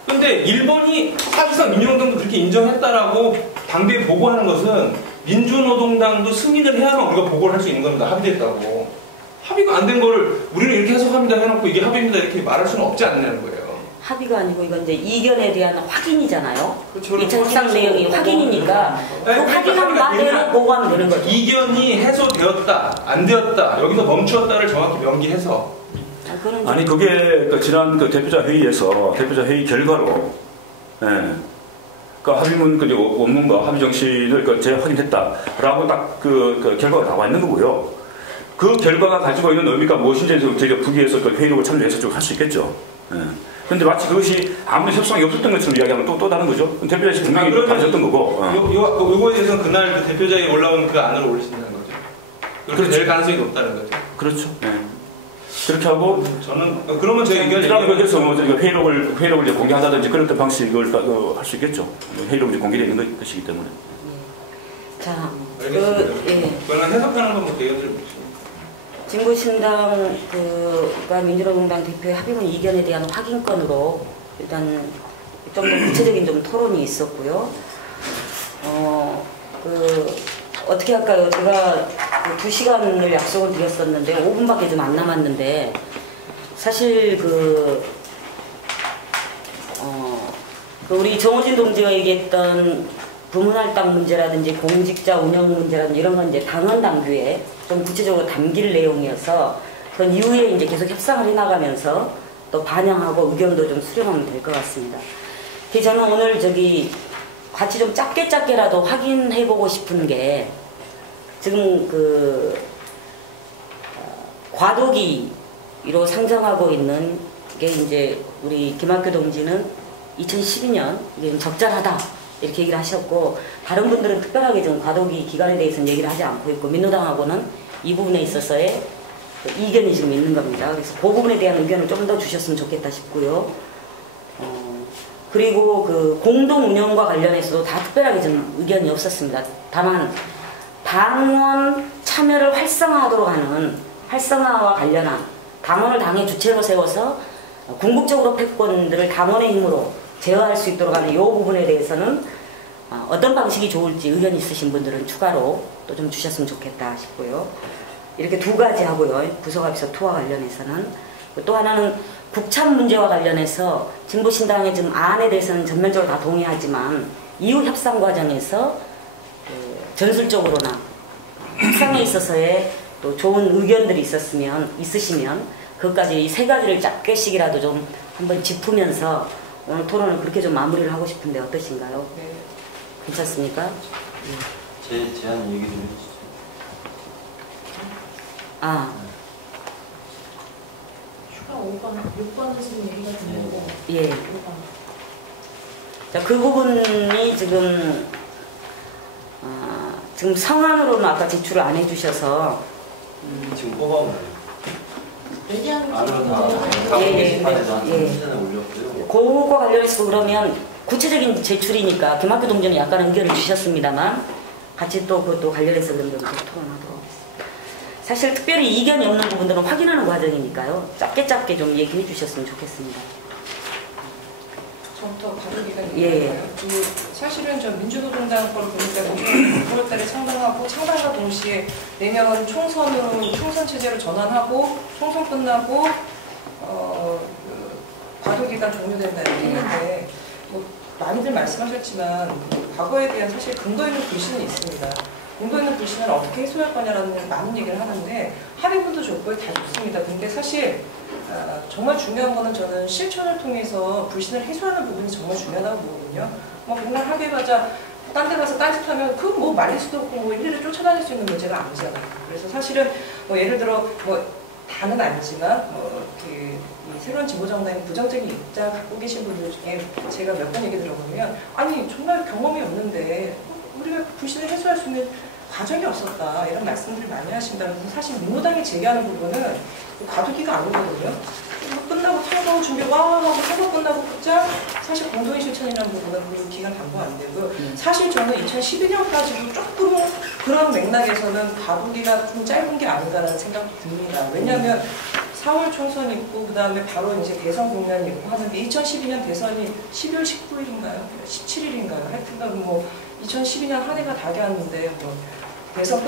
근데 1번이 사실상 민주노동당도 그렇게 인정했다라고 당대에 보고하는 것은 민주노동당도 승인을 해야만 우리가 보고를 할 수 있는 겁니다. 합의됐다고. 합의가 안 된 거를 우리는 이렇게 해석합니다 해놓고 이게 합의입니다 이렇게 말할 수는 없지 않냐는 거예요. 합의가 아니고 이건 이제 이견에 대한 확인이잖아요. 그렇죠. 2차 협상 내용이 확인이니까 그 확인한 바대로 보고하면 되는 거죠. 이견이 해소되었다, 안 되었다, 여기서 멈추었다를 정확히 명기해서. 아니 그게 지난 대표자 회의에서 대표자 회의 결과로 합의문 원문과 합의 정신을 재확인했다라고 딱 그 결과가 나와 있는 거고요. 그 결과가 가지고 있는 의미가 무엇인지 저희가 부기에서 회의록을 참조해서 쭉 할 수 있겠죠. 그런데 마치 그것이 아무리 협상이 없었던 것처럼 이야기하면 또 다른 거죠. 대표자실 분명히 가졌던 거고. 요거에 대해서는 그날 그 대표자에 올라온 그 안으로 올리신다는 거죠. 그렇게 될 가능성이 높다는 거죠. 그렇죠. 그렇게 하고 저는 그러면 저희 의견이 그래서 회의록을 이제 공개한다든지 그런 방식을 할 수 있겠죠. 회의록이 공개되어 있는 것이기 때문에. 자, 그거는 해석하는 건 대의원들 몫입니다. 진보신당과 민주노동당 대표의 합의문 이견에 대한 확인건으로 일단 좀 더 구체적인 좀 토론이 있었고요. 어떻게 할까요? 제가 2시간을 약속을 드렸었는데 5분밖에 좀 안 남았는데 사실 우리 정호진 동지가 얘기했던 부문할당 문제라든지 공직자 운영 문제라든지 이런 건 이제 당헌 당규에 좀 구체적으로 담길 내용이어서 그건 이후에 이제 계속 협상을 해나가면서 또 반영하고 의견도 좀 수렴하면 될 것 같습니다. 그래서 저는 오늘 같이 좀 짧게라도 확인해보고 싶은 게 지금 과도기로 상정하고 있는 게 이제 우리 김학규 동지는 2012년 이게 적절하다 이렇게 얘기를 하셨고 다른 분들은 특별하게 좀 과도기 기간에 대해서는 얘기를 하지 않고 있고 민노당하고는 이 부분에 있어서의 이견이 지금 있는 겁니다. 그래서 그 부분에 대한 의견을 좀 더 주셨으면 좋겠다 싶고요. 그리고 공동 운영과 관련해서도 다 특별하게 좀 의견이 없었습니다. 다만 당원 참여를 활성화하도록 하는 활성화와 관련한 당원을 당의 주체로 세워서 궁극적으로 패권들을 당원의 힘으로 제어할 수 있도록 하는 이 부분에 대해서는 어떤 방식이 좋을지 의견 있으신 분들은 추가로 또 좀 주셨으면 좋겠다 싶고요. 이렇게 2가지 하고요. 부서가비서 투와 관련해서는. 또 하나는 국참 문제와 관련해서 진보신당의 지금 안에 대해서는 전면적으로 다 동의하지만 이후 협상 과정에서 전술적으로나 협상에 있어서의 또 좋은 의견들이 있으시면 그것까지 이 3가지를 짧게씩이라도 좀 한번 짚으면서 오늘 토론을 그렇게 좀 마무리를 하고 싶은데 어떠신가요? 네. 괜찮습니까? 제 제안 얘기 좀 해주세요. 휴가 5번, 6번은 지금 얘기가 들리고 예. 5번. 자, 그 부분이 지금 성안으로는 아까 제출을 안 해주셔서 지금 뽑아온 얘기하는 안으로 거 예, 예, 게시판에서 한 예. 3시간에 올렸고요. 그거와 관련해서 그러면 구체적인 제출이니까 김학규 동지는 약간 의견을 주셨습니다만 같이 또 그것도 관련해서 그런 부분 토론하도록 하겠습니다. 사실 특별히 이견이 없는 부분들은 확인하는 과정이니까요. 짧게 좀 얘기해 주셨으면 좋겠습니다. 저부터 과도기가 예. 있나요? 사실은 저 민주노동당 걸 보니까 9월달에 창당하고 창당과 동시에 내년 총선 체제로 전환하고 총선 끝나고 과도기가 종료된다는 얘기인데 많이들 말씀하셨지만 과거에 대한 사실 근거 있는 불신이 있습니다. 근거 있는 불신을 어떻게 해소할 거냐라는 많은 얘기를 하는데 합의문도 좋고요, 다 좋습니다. 근데 사실 정말 중요한 거는 저는 실천을 통해서 불신을 해소하는 부분이 정말 중요하다고 보거든요. 맨날 합의하자 딴 데 가서 딴짓하면 그 말릴 수도 없고 일일이 쫓아다닐 수 있는 문제가 아니잖아요. 그래서 사실은 예를 들어 다는 아니지만 이 새로운 진보정당의 부정적인 입장 갖고 계신 분들 중에 제가 몇 번 얘기 들어보면 아니 정말 경험이 없는데 우리가 불신을 해소할 수 있는 과정이 없었다 이런 말씀들을 많이 하신다는 것은 사실 민노당이 제기하는 부분은 과도기가 아니거든요. 끝나고 탈거 준비 하고 탈거 끝나고 끝자 사실 공동의 실천이라는 부분은 그 기간 당부 안 되고 사실 저는 2012년까지도 조금 그런 맥락에서는 과도기가 좀 짧은 게 아닌가라는 생각이 듭니다. 왜냐하면 4월 총선이 있고 그 다음에 바로 이제 대선 국면이 있고 하는데 2012년 대선이 12월 19일인가요? 17일인가요? 하여튼 2012년 한 해가 다 되었는데 대선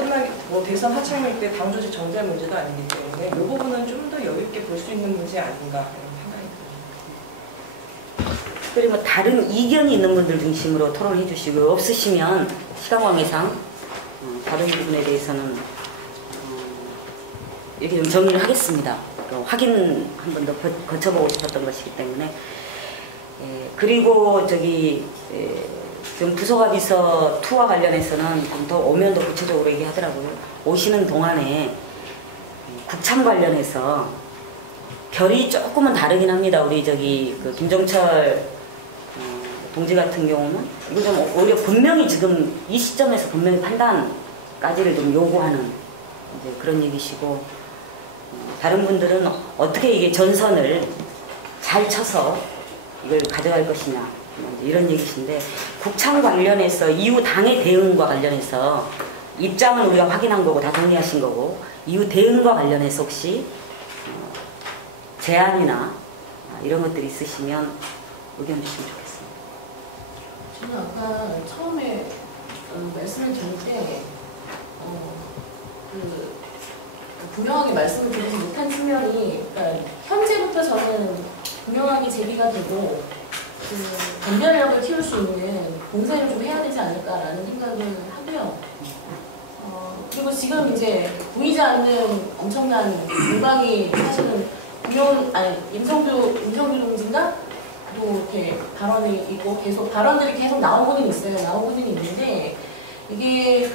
대선 하창일 때 당조직 정달 문제도 아니기 때문에 이 부분은 좀 더 여유 있게 볼 수 있는 문제 아닌가 이런 생각이 듭니다. 그리고 다른 이견이 있는 분들 중심으로 토론해 주시고 없으시면 시간 관계상 다른 부분에 대해서는 이렇게 좀 정리를 하겠습니다. 확인 한 번 더 거쳐보고 싶었던 것이기 때문에 그리고 지금 부서가비서 투와 관련해서는 좀 더 오면 더 구체적으로 얘기하더라고요. 오시는 동안에 국참 관련해서 결이 조금은 다르긴 합니다. 우리 김정철 동지 같은 경우는 이거 좀 오히려 분명히 지금 이 시점에서 분명히 판단까지를 좀 요구하는 이제 그런 얘기시고 다른 분들은 어떻게 이게 전선을 잘 쳐서 이걸 가져갈 것이냐 이런 얘기신데 국참 관련해서 이후 당의 대응과 관련해서 입장은 우리가 확인한 거고 다 동의하신 거고 이후 대응과 관련해서 혹시 제안이나 이런 것들이 있으시면 의견 주시면 좋겠습니다. 저는 아까 처음에 말씀을 드릴 때 분명하게 말씀을 드리지 못한 측면이, 그러니까 현재부터 저는 분명하게 제기가 되고 변별력을 키울 수 있는 공세를 좀 해야 되지 않을까라는 생각을 하고요. 그리고 지금 이제 보이지 않는 엄청난 공방이 사실은 임성규 동지인가? 또 이렇게 발언이 있고 계속 발언들이 계속 나오고는 있어요. 나오고는 있는데 이게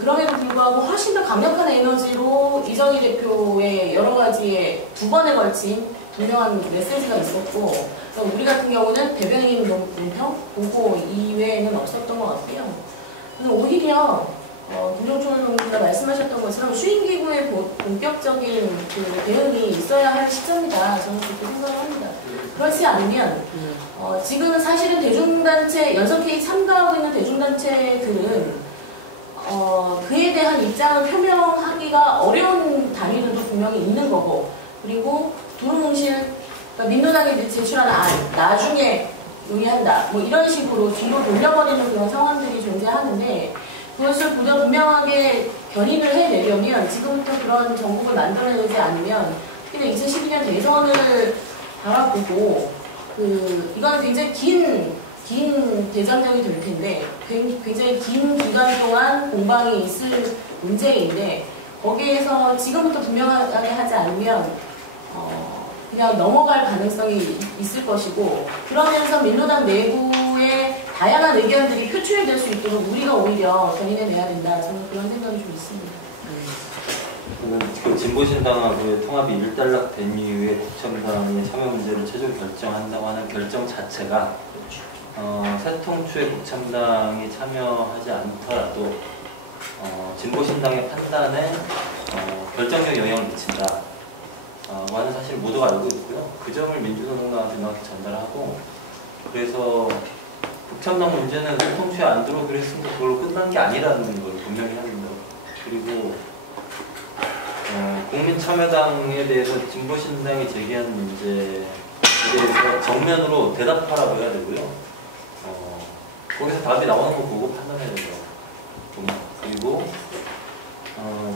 그럼에도 불구하고 훨씬 더 강력한 에너지로 이정희 대표의 여러 가지의 2번에 걸친 분명한 메시지가 있었고, 그러니까 우리 같은 경우는 대변인 논평 보고 이외에는 없었던 것 같고요. 저는 오히려 김종철 동지가 말씀하셨던 것처럼 슈잉기구의 본격적인 대응이 있어야 할 시점이다. 저는 그렇게 생각합니다. 그렇지 않으면 지금은 사실은 대중단체, 연석회의 참가하고 있는 대중단체들은 그에 대한 입장을 표명하기가 어려운 단위들도 분명히 있는 거고, 그리고 두루뭉실, 그러니까 민주당이 제출한 안, 나중에 논의한다, 뭐 이런 식으로 뒤로 돌려버리는 그런 상황들이 존재하는데, 그것을 보다 분명하게 견인을 해내려면 지금부터 그런 정국을 만들어내지 않으면 특히나 2012년 대선을 바라보고 이건 굉장히 긴 대전쟁이 될 텐데 굉장히 긴 기간 동안 공방이 있을 문제인데 거기에서 지금부터 분명하게 하지 않으면 그냥 넘어갈 가능성이 있을 것이고, 그러면서 민주당 내부의 다양한 의견들이 표출될 수 있도록 우리가 오히려 견인해내야 된다. 저는 그런 생각이 좀 있습니다. 저는 지금 진보신당하고의 통합이 일단락된 이후에 국정당의 참여 문제를 최종 결정한다고 하는 결정 자체가 새통추의 국참당이 참여하지 않더라도 진보신당의 판단에 결정적 영향을 미친다. 많은 사실 모두가 알고 있고요. 그 점을 민주노동당한테 명확히 전달하고, 그래서 국참당 문제는 새통추에 안 들어오기로 했으니까 그걸로 끝난 게 아니라는 걸 분명히 합니다. 그리고 국민참여당에 대해서 진보신당이 제기한 문제에 대해서 정면으로 대답하라고 해야 되고요. 거기서 답이 나오는 거 보고 판단해야 되죠. 그리고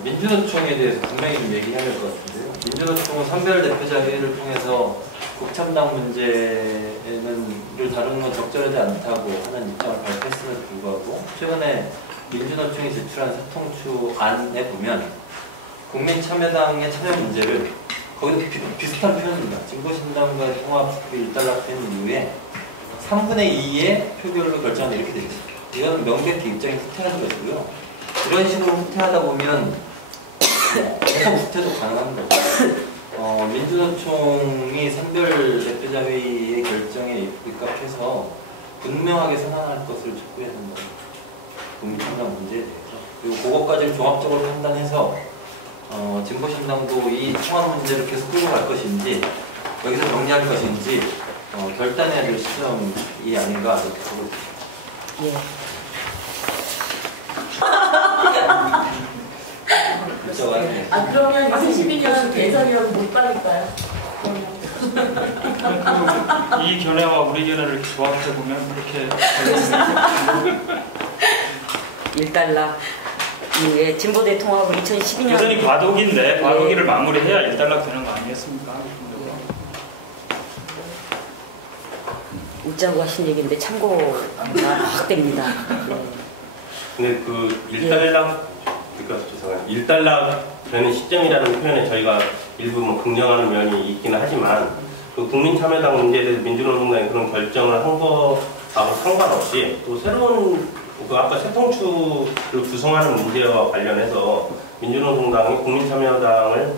민주노총에 대해서 분명히 좀 얘기해야 될 것 같은데요. 민주노총은 선별대표자 회의를 통해서 국참당 문제를 다루는 건 적절하지 않다고 하는 입장을 발표했음에도 불구하고 최근에 민주노총이 제출한 새통추 안에 보면 국민참여당의 참여 문제를 거기도 비슷한 표현입니다. 진보신당과의 통합이 일단락된 이후에 3분의 2의 표결로 결정한다 이렇게 되어 있습니다. 이건 명백히 입장이 후퇴하는 것이고요. 이런 식으로 후퇴하다 보면 계속 후퇴도 가능한 거고, 민주노총이 선별대표자회의의 결정에 입각해서 분명하게 선언할 것을 촉구해야 된다. 국민참여당 문제에 대해서. 그리고 그것까지를 종합적으로 판단해서 진보신당도 이 통합 문제를 계속 끌고 갈 것인지 여기서 정리할 것인지 결단해야 될 시점이 아닌가 이렇게 보고 있습니다. 그러면 2012년 대선이라고 못 받을까요? 이 견해와 우리 견해를 조합해 보면 그렇게 일단락 이후에 진보대 통합을 2012년 여전히 과도기인데 과도기를 마무리해야 일단락 되는 거 아니겠습니까? 웃자고 하신 얘기인데 참고가 확 됩니다. 근데 그 일단락, 그러니까 죄송해요. 일단락 되는 시점이라는 표현에 저희가 일부 뭐 긍정하는 면이 있기는 하지만 그 국민참여당 문제에 대해서 민주노동당이 그런 결정을 한 거하고 상관없이 또 새로운 그 아까 새통추를 구성하는 문제와 관련해서 민주노동당이 국민참여당을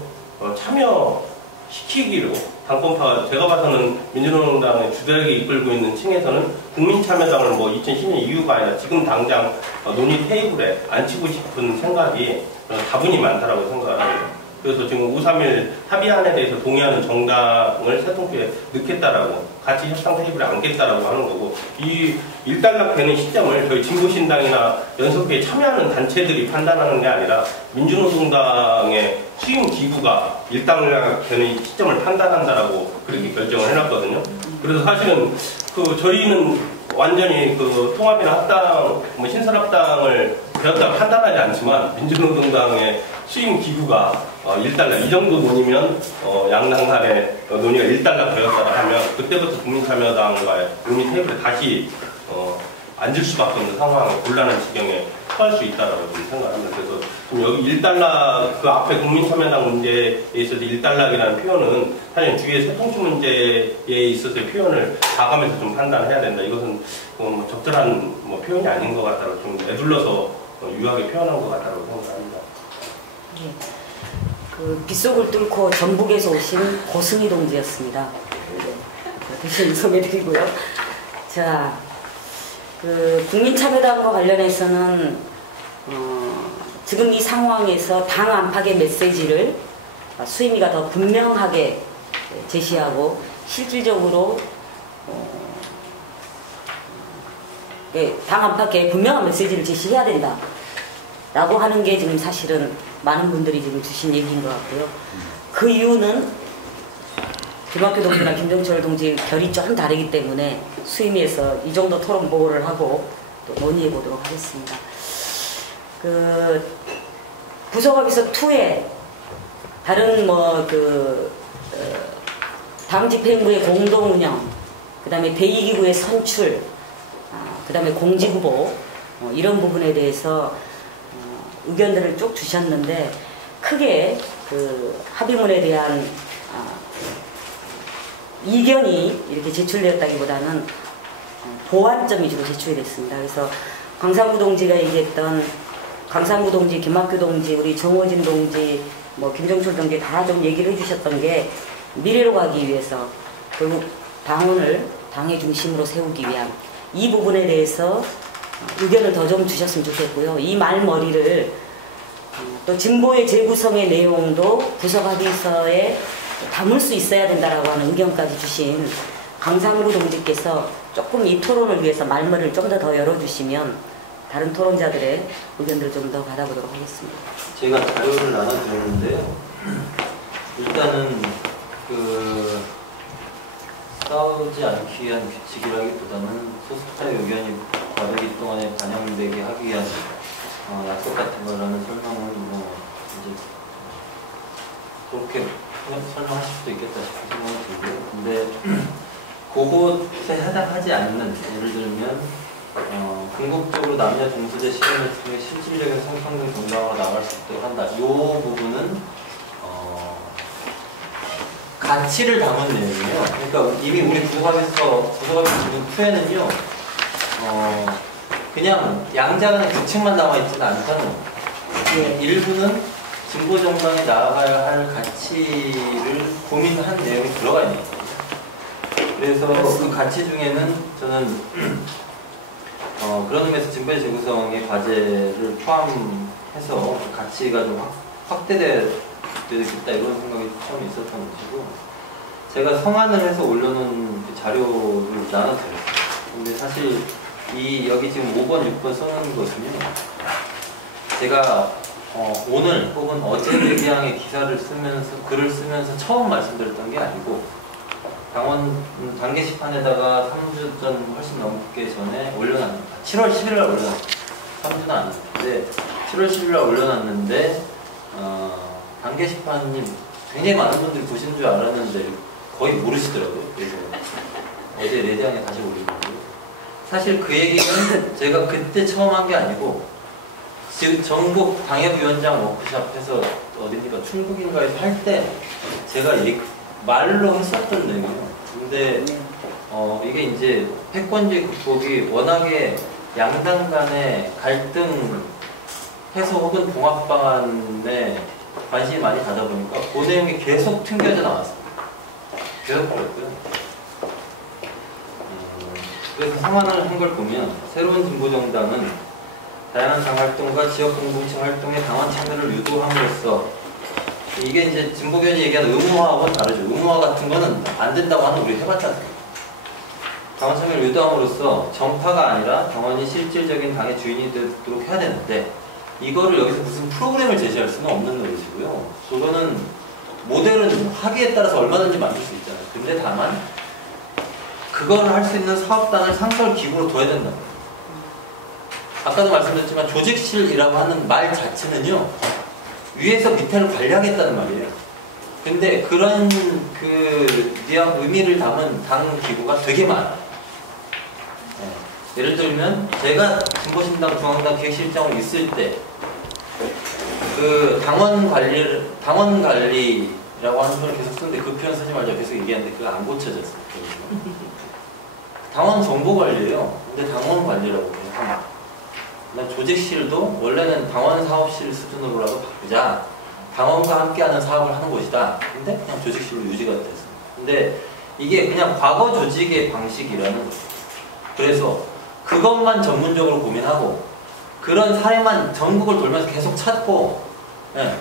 참여시키기로 당권파가 제가 봐서는 민주노동당의 주도하게 이끌고 있는 층에서는 국민참여당을 뭐 2010년 이후가 아니라 지금 당장 논의 테이블에 앉히고 싶은 생각이 다분히 많다라고 생각을 합니다. 그래서 지금 5.3일 합의안에 대해서 동의하는 정당을 새통표에 넣겠다라고 같이 협상 테이블에 앉겠다라고 하는 거고, 이 일단락되는 시점을 저희 진보신당이나 연석회에 참여하는 단체들이 판단하는 게 아니라 민주노동당의 수임 기구가 일단락되는 시점을 판단한다라고 그렇게 결정을 해놨거든요. 그래서 사실은 저희는 완전히 통합이나 합당, 신설합당을 되었다 판단하지 않지만 민주노동당의 수임 기구가 일단락, 이 정도 논의면 양당 간의 논의가 일단락 되었다 하면 그때부터 국민참여당과의 논의 테이블에 다시 앉을 수밖에 없는 상황에 곤란한 지경에 처할 수 있다라고 좀 생각합니다. 그래서 지금 여기 일단락, 그 앞에 국민참여당 문제에 있어서 일단락이라는 표현은 사실 주위의 소통치 문제에 있어서의 표현을 봐가면서 좀 판단해야 된다. 이것은 적절한 표현이 아닌 것 같다고 좀 애둘러서 유하게 표현한 것 같다고 생각합니다. 예. 그 빗속을 뚫고 전북에서 오신 고승희 동지였습니다. 대신 소개드리고요. 자, 국민참여당과 관련해서는 지금 이 상황에서 당 안팎의 메시지를 수임이가 더 분명하게 제시하고 실질적으로 당 안팎에 분명한 메시지를 제시해야 된다 라고 하는 게 지금 사실은 많은 분들이 지금 주신 얘기인 것 같고요. 그 이유는 김학규 동지나 김정철 동지 결이 좀 다르기 때문에 수임위에서 이 정도 토론 보고를 하고 또 논의해 보도록 하겠습니다. 부속합의서 2에 다른 당 집행부의 공동 운영, 그 다음에 대의기구의 선출, 그 다음에 공직후보 이런 부분에 대해서 의견들을 쭉 주셨는데 크게 합의문에 대한 이견이 이렇게 제출되었다기보다는 보완점이 주로 제출이 됐습니다. 그래서 강상구 동지가 얘기했던 강상구 동지, 김학규 동지, 우리 정호진 동지, 김정철 동지 다 좀 얘기를 해주셨던 게 미래로 가기 위해서 결국 당원을 당의 중심으로 세우기 위한 이 부분에 대해서 의견을 더 좀 주셨으면 좋겠고요. 이 말머리를 또 진보의 재구성의 내용도 부속합의서에 담을 수 있어야 된다라고 하는 의견까지 주신 강상구 동지께서 조금 이 토론을 위해서 말머리를 좀 더 열어주시면 다른 토론자들의 의견들을 좀 더 받아보도록 하겠습니다. 제가 자료를 나눠드렸는데요. 일단은 싸우지 않기 위한 규칙이라기보다는 소수파의 의견이 과도기 동안에 반영되게 하기 위한 약속 같은 거라는 설명을 이제 그렇게 설명하실 수도 있겠다 싶은 생각이 들고요. 근데 그것에 해당하지 않는, 예를 들면 궁극적으로 남녀 동수제 실현을 통해 실질적인 성평등 정당으로 나갈 수 있도록 한다. 이 부분은 가치를 담은 내용이에요. 그러니까 이미 우리 부속합의서 지금 2에는요 그냥 양자간의 규칙만 남아있지는 않다는 거예요. 일부는 진보 정당이 나아가야 할 가치를 고민한 내용이 들어가 있는 거예요. 그래서 그 가치 중에는 저는 그런 의미에서 진보의 재구성의 과제를 포함해서 그 가치가 좀 확대되겠다 이런 생각이 처음에 있었던 것이고, 제가 성안을 해서 올려놓은 그 자료를 나눠드렸어요. 근데 사실 여기 지금 5번, 6번 써놓은 것은요, 제가 오늘 혹은 어제 대기양의 기사를 쓰면서, 글을 쓰면서 처음 말씀드렸던 게 아니고, 당원 당 게시판에다가 3주 전 훨씬 넘게 전에 올려놨습니다. 7월 10일 날 올려놨어요. 3주는 아닌데 7월 10일 날 올려놨는데 당 게시판이 굉장히 많은 분들이 보신 줄 알았는데 거의 모르시더라고요. 그래서 어제 내장에 다시 올린 거고요. 사실 그 얘기는 제가 그때 처음 한 게 아니고 지금 전국 당협위원장 워크숍에서 어딘가 충북인가에서 할 때 제가 말로 했었던 내용이에요. 근데 이게 이제 패권주의 극복이 워낙에 양당 간의 갈등 해소 혹은 봉합 방안에 관심이 많이 가다 보니까 그 내용이 계속 튕겨져 나왔습니다. 계속 그랬고요. 그래서 상환을 한 걸 보면 새로운 진보정당은 다양한 당 활동과 지역 공동체 활동에 당원 참여를 유도함으로써 이게 이제 진보견이 얘기하는 의무화하고는 다르죠. 의무화 같은 거는 안 된다고 하는 우리 해봤잖아요. 당원 참여를 유도함으로써 정파가 아니라 당원이 실질적인 당의 주인이 되도록 해야 되는데 이거를 여기서 무슨 프로그램을 제시할 수는 없는 것이고요. 그거는 모델은 하기에 따라서 얼마든지 만들 수 있잖아요. 근데 다만 그걸 할 수 있는 사업단을 상설 기구로 둬야 된다. 아까도 말씀드렸지만 조직실이라고 하는 말 자체는요. 위에서 밑에를 관리하겠다는 말이에요. 근데 그런 의미를 담은 당 기구가 되게 많아요. 네. 예를 들면 제가 진보신당 중앙당 기획실장으로 있을 때 그 당원 관리라고 하는 표현을 계속 쓰는데 그 표현 쓰지 말자 계속 얘기하는데 그거 안 고쳐졌어요. 당원 정보 관리예요. 근데 당원 관리라고 해요. 조직실도 원래는 당원 사업실 수준으로라도 바꾸자. 당원과 함께하는 사업을 하는 곳이다. 근데 그냥 조직실로 유지가 됐어요. 근데 이게 그냥 과거 조직의 방식이라는 거죠. 그래서 그것만 전문적으로 고민하고 그런 사례만 전국을 돌면서 계속 찾고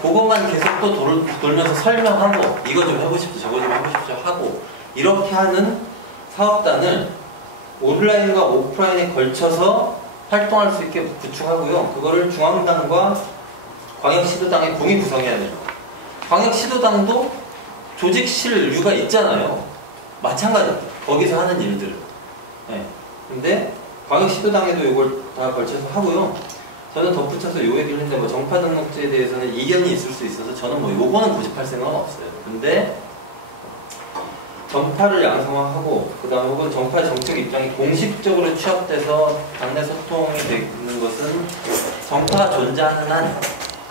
그것만 계속 또 돌면서 설명하고 이거 좀 해보십시오 저거 좀 해보십시오 하고 이렇게 하는 사업단을 온라인과 오프라인에 걸쳐서 활동할 수 있게 구축하고요. 그거를 중앙당과 광역시도당의 공이 구성해야 돼요. 광역시도당도 조직실류가 있잖아요. 마찬가지입니다. 거기서 하는 일들을. 근데 광역시도당에도 이걸 다 걸쳐서 하고요. 저는 덧붙여서 요 얘기를 했는데 뭐 정파 등록제에 대해서는 이견이 있을 수 있어서 저는 뭐 요거는 고집할 생각은 없어요. 근데 정파를 양성화하고 그 다음에 혹은 정파의 정책 입장이 공식적으로 취합돼서 당내 소통이 되는 것은 정파가 존재하는 한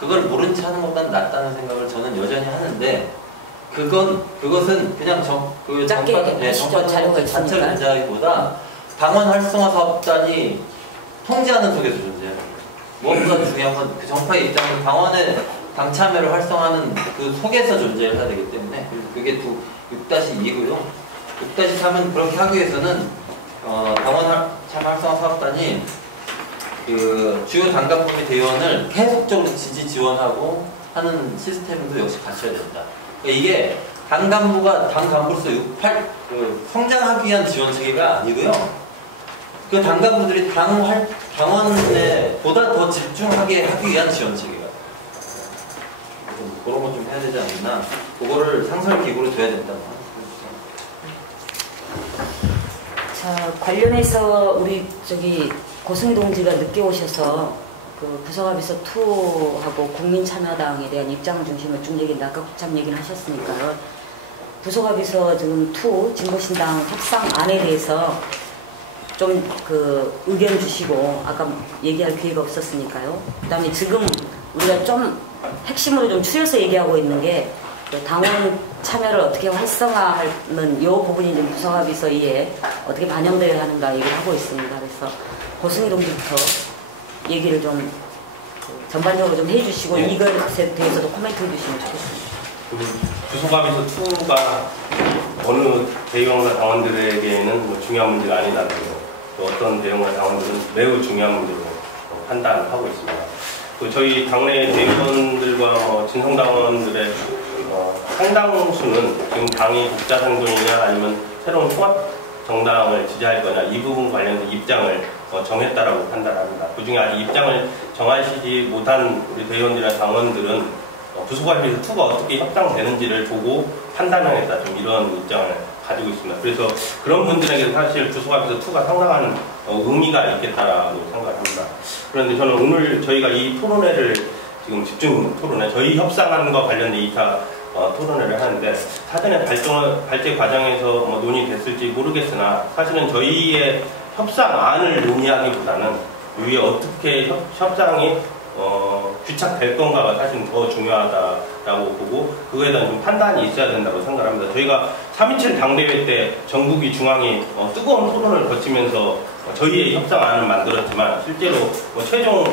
그걸 모른 채 하는 것보다는 낫다는 생각을 저는 여전히 하는데 그것은 그냥 정파 자체를 존재하기보다 당원 활성화 사업단이 통제하는 속에서 존재해요. 무엇보다 중요한 건 그 정파의 입장은 당원의 당 참여를 활성화하는 그 속에서 존재를 해야 되기 때문에 그게 6-2고요. 6-3은 그렇게 하기 위해서는 당원 참여 활성화 사업단이 그 주요 당간부의 대의원을 계속적으로 지지 지원하고 하는 시스템도 역시 갖춰야 된다. 그러니까 이게 당 간부로서 성장하기 위한 지원 체계가 아니고요. 그 당 간부들이 당원에 보다 더 집중하게 하기 위한 지원 체계가. 그런 거 좀 해야 되지 않나. 그거를 상설 기구로 둬야 된다. 자, 관련해서 우리 고승희 동지가 늦게 오셔서 그 부서합의서 2하고 국민참여당에 대한 입장을 중심으로 쭉 얘기인데 아까 참 얘기를 하셨으니까요. 부서합의서 지금 2 진보신당 협상안에 대해서 좀 의견 주시고 아까 얘기할 기회가 없었으니까요. 그 다음에 지금 우리가 좀 핵심으로 좀 추려서 얘기하고 있는 게 당원 참여를 어떻게 활성화하는 이 부분이 좀 부서합의서에 어떻게 반영되어야 하는가 얘기를 하고 있습니다. 그래서 고승희 동지부터 얘기를 좀 전반적으로 좀 해주시고 이것에 대해서도 코멘트 해주시면 좋겠습니다. 부서합의서 2가 어느 대의원과 당원들에게는 뭐 중요한 문제가 아니다고 또 어떤 대의원과 당원들은 매우 중요한 문제로 판단하고 있습니다. 저희 당내 대의원들과 진성당원들의 상당수는 지금 당이 독자상정이냐 아니면 새로운 통합 정당을 지지할 거냐 이 부분 관련해서 입장을 정했다라고 판단합니다. 그중에 아직 입장을 정하시지 못한 우리 대의원들이나 당원들은 부서합의서 2가 어떻게 협상되는지를 보고 판단하겠다 좀 이런 입장을 가지고 있습니다. 그래서 그런 분들에게 사실 부서합의서 2가 상당한 의미가 있겠다라고 생각합니다. 그런데 저는 오늘 저희가 이 토론회를 지금 집중 토론회 저희 협상안과 관련된 2차 토론회를 하는데 사전에 발제 과정에서 논의됐을지 모르겠으나 사실은 저희의 협상안을 논의하기보다는 위에 어떻게 협상이 규착될 건가가 사실 더 중요하다라고 보고 그거에 대한 좀 판단이 있어야 된다고 생각합니다. 저희가 3.27 당대회 때 전국이 중앙이 뜨거운 토론을 거치면서 저희의 협상안을 만들었지만 실제로 최종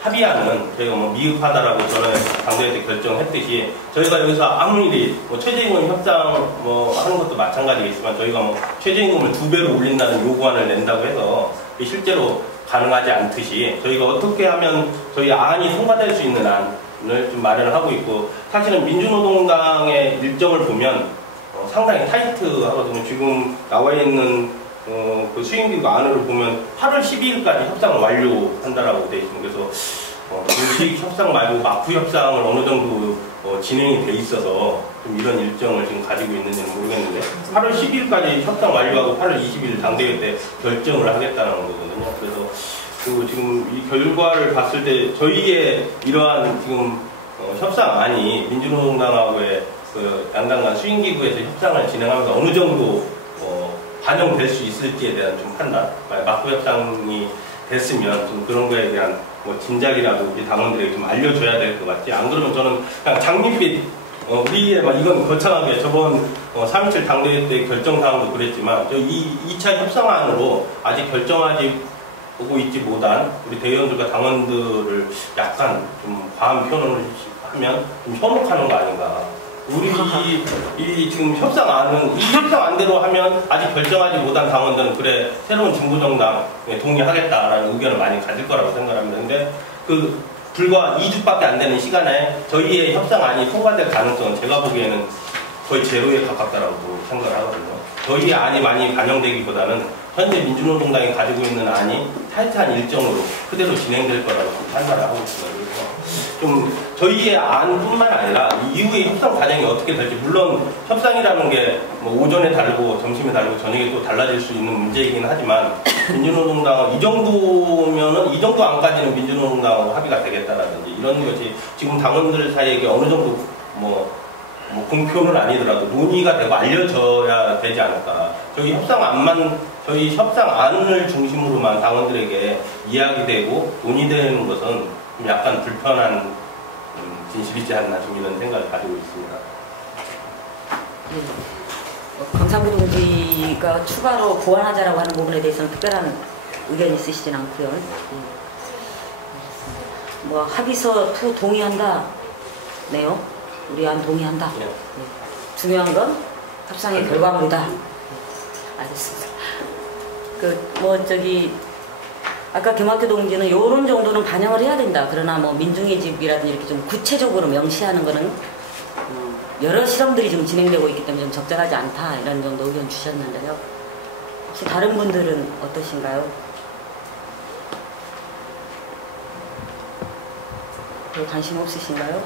합의안은 저희가 미흡하다라고 저는 당대회 때 결정했듯이 저희가 여기서 아무리 최저임금 협상 하는 것도 마찬가지겠지만 저희가 최저임금을 2배로 올린다는 요구안을 낸다고 해서 실제로 가능하지 않듯이 저희가 어떻게 하면 저희 안이 통과될 수 있는 안 좀 마련을 하고 있고 사실은 민주노동당의 일정을 보면 상당히 타이트하거든요. 지금 나와 있는 그 수행기구 안으로 보면 8월 12일까지 협상을 완료한다라고 되어 있습니다. 그래서 공식 협상 말고 마프 협상을 어느 정도 진행이 돼 있어서 좀 이런 일정을 지금 가지고 있는지는 모르겠는데 8월 10일까지 협상 완료하고 8월 20일 당대회 때 결정을 하겠다는 거거든요. 그래서 그 지금 이 결과를 봤을 때 저희의 이러한 지금 협상안이 민주노동당하고의 그 양당 간 수행기구에서 협상을 진행하면서 어느 정도 반영될 수 있을지에 대한 좀 판단, 마프 협상이 됐으면 좀 그런 거에 대한 진작이라도 우리 당원들에게 좀 알려줘야 될 것 같지. 안 그러면 저는 그냥 장밋빛 우리의 이건 거창하게 저번 3.27 당대회 때 결정사항도 그랬지만 저 2차 협상안으로 아직 결정하지 오고 있지 못한 우리 대의원들과 당원들을 약간 좀 과한 표현을 하면 좀 현혹하는 거 아닌가. 우리 이 지금 협상안은 이 협상안대로 하면 아직 결정하지 못한 당원들은 그래 새로운 진보정당에 동의하겠다라는 의견을 많이 가질 거라고 생각합니다. 근데 그 불과 2주밖에 안 되는 시간에 저희의 협상안이 통과될 가능성은 제가 보기에는 거의 제로에 가깝다라고 생각을 하거든요. 저희의 안이 많이 반영되기보다는 현재 민주노동당이 가지고 있는 안이 타이트한 일정으로 그대로 진행될 거라고 판단을 하고 있습니다. 그래서 좀 저희의 안뿐만 아니라 이후의 협상 과정이 어떻게 될지 물론 협상이라는 게 뭐 오전에 다르고 점심에 다르고 저녁에 또 달라질 수 있는 문제이긴 하지만 민주노동당은 이 정도면은 이 정도 안까지는 민주노동당하고 합의가 되겠다라든지 이런 것이 지금 당원들 사이에게 어느 정도 뭐 공표는 아니더라도 논의가 되고 알려져야 되지 않을까. 저희 협상안을 중심으로만 당원들에게 이야기되고 논의되는 것은 좀 약간 불편한 진실이지 않나 좀 이런 생각을 가지고 있습니다. 강상구 동지가 추가로 보완하자라고 하는 부분에 대해서는 특별한 의견이 있으시진 않고요. 뭐 합의서 투 동의한다. 네요. 우리 안 동의한다. 네. 중요한 건 협상의 결과물이다. 알겠습니다. 아까 김학규 동지는 요런 정도는 반영을 해야 된다. 그러나 뭐 민중의 집이라든지 이렇게 좀 구체적으로 명시하는 거는 여러 실험들이 좀 진행되고 있기 때문에 좀 적절하지 않다. 이런 정도 의견 주셨는데요. 혹시 다른 분들은 어떠신가요? 별 관심 없으신가요?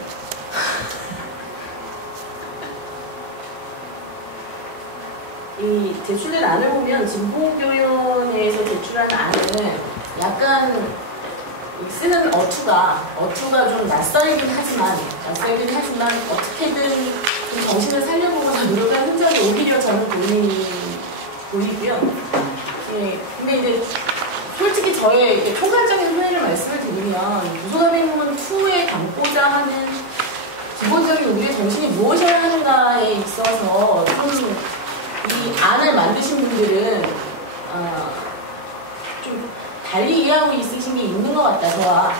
이 제출된 안을 보면 진보교연에서 제출한 안은 약간 쓰는 어투가 좀 낯설긴 하지만 어떻게든 좀 정신을 살려보거나 노력한 흔적이 오히려 저는 보이고요. 예, 근데 이제 솔직히 저의 이렇게 총괄적인 후회를 말씀을 드리면 무소가맹문 2에 담고자 하는 기본적인 우리의 정신이 무엇이어야 하는가에 있어서 좀 이 안을 만드신 분들은 좀 달리 이해하고 있으신 게 있는 것 같다, 저와.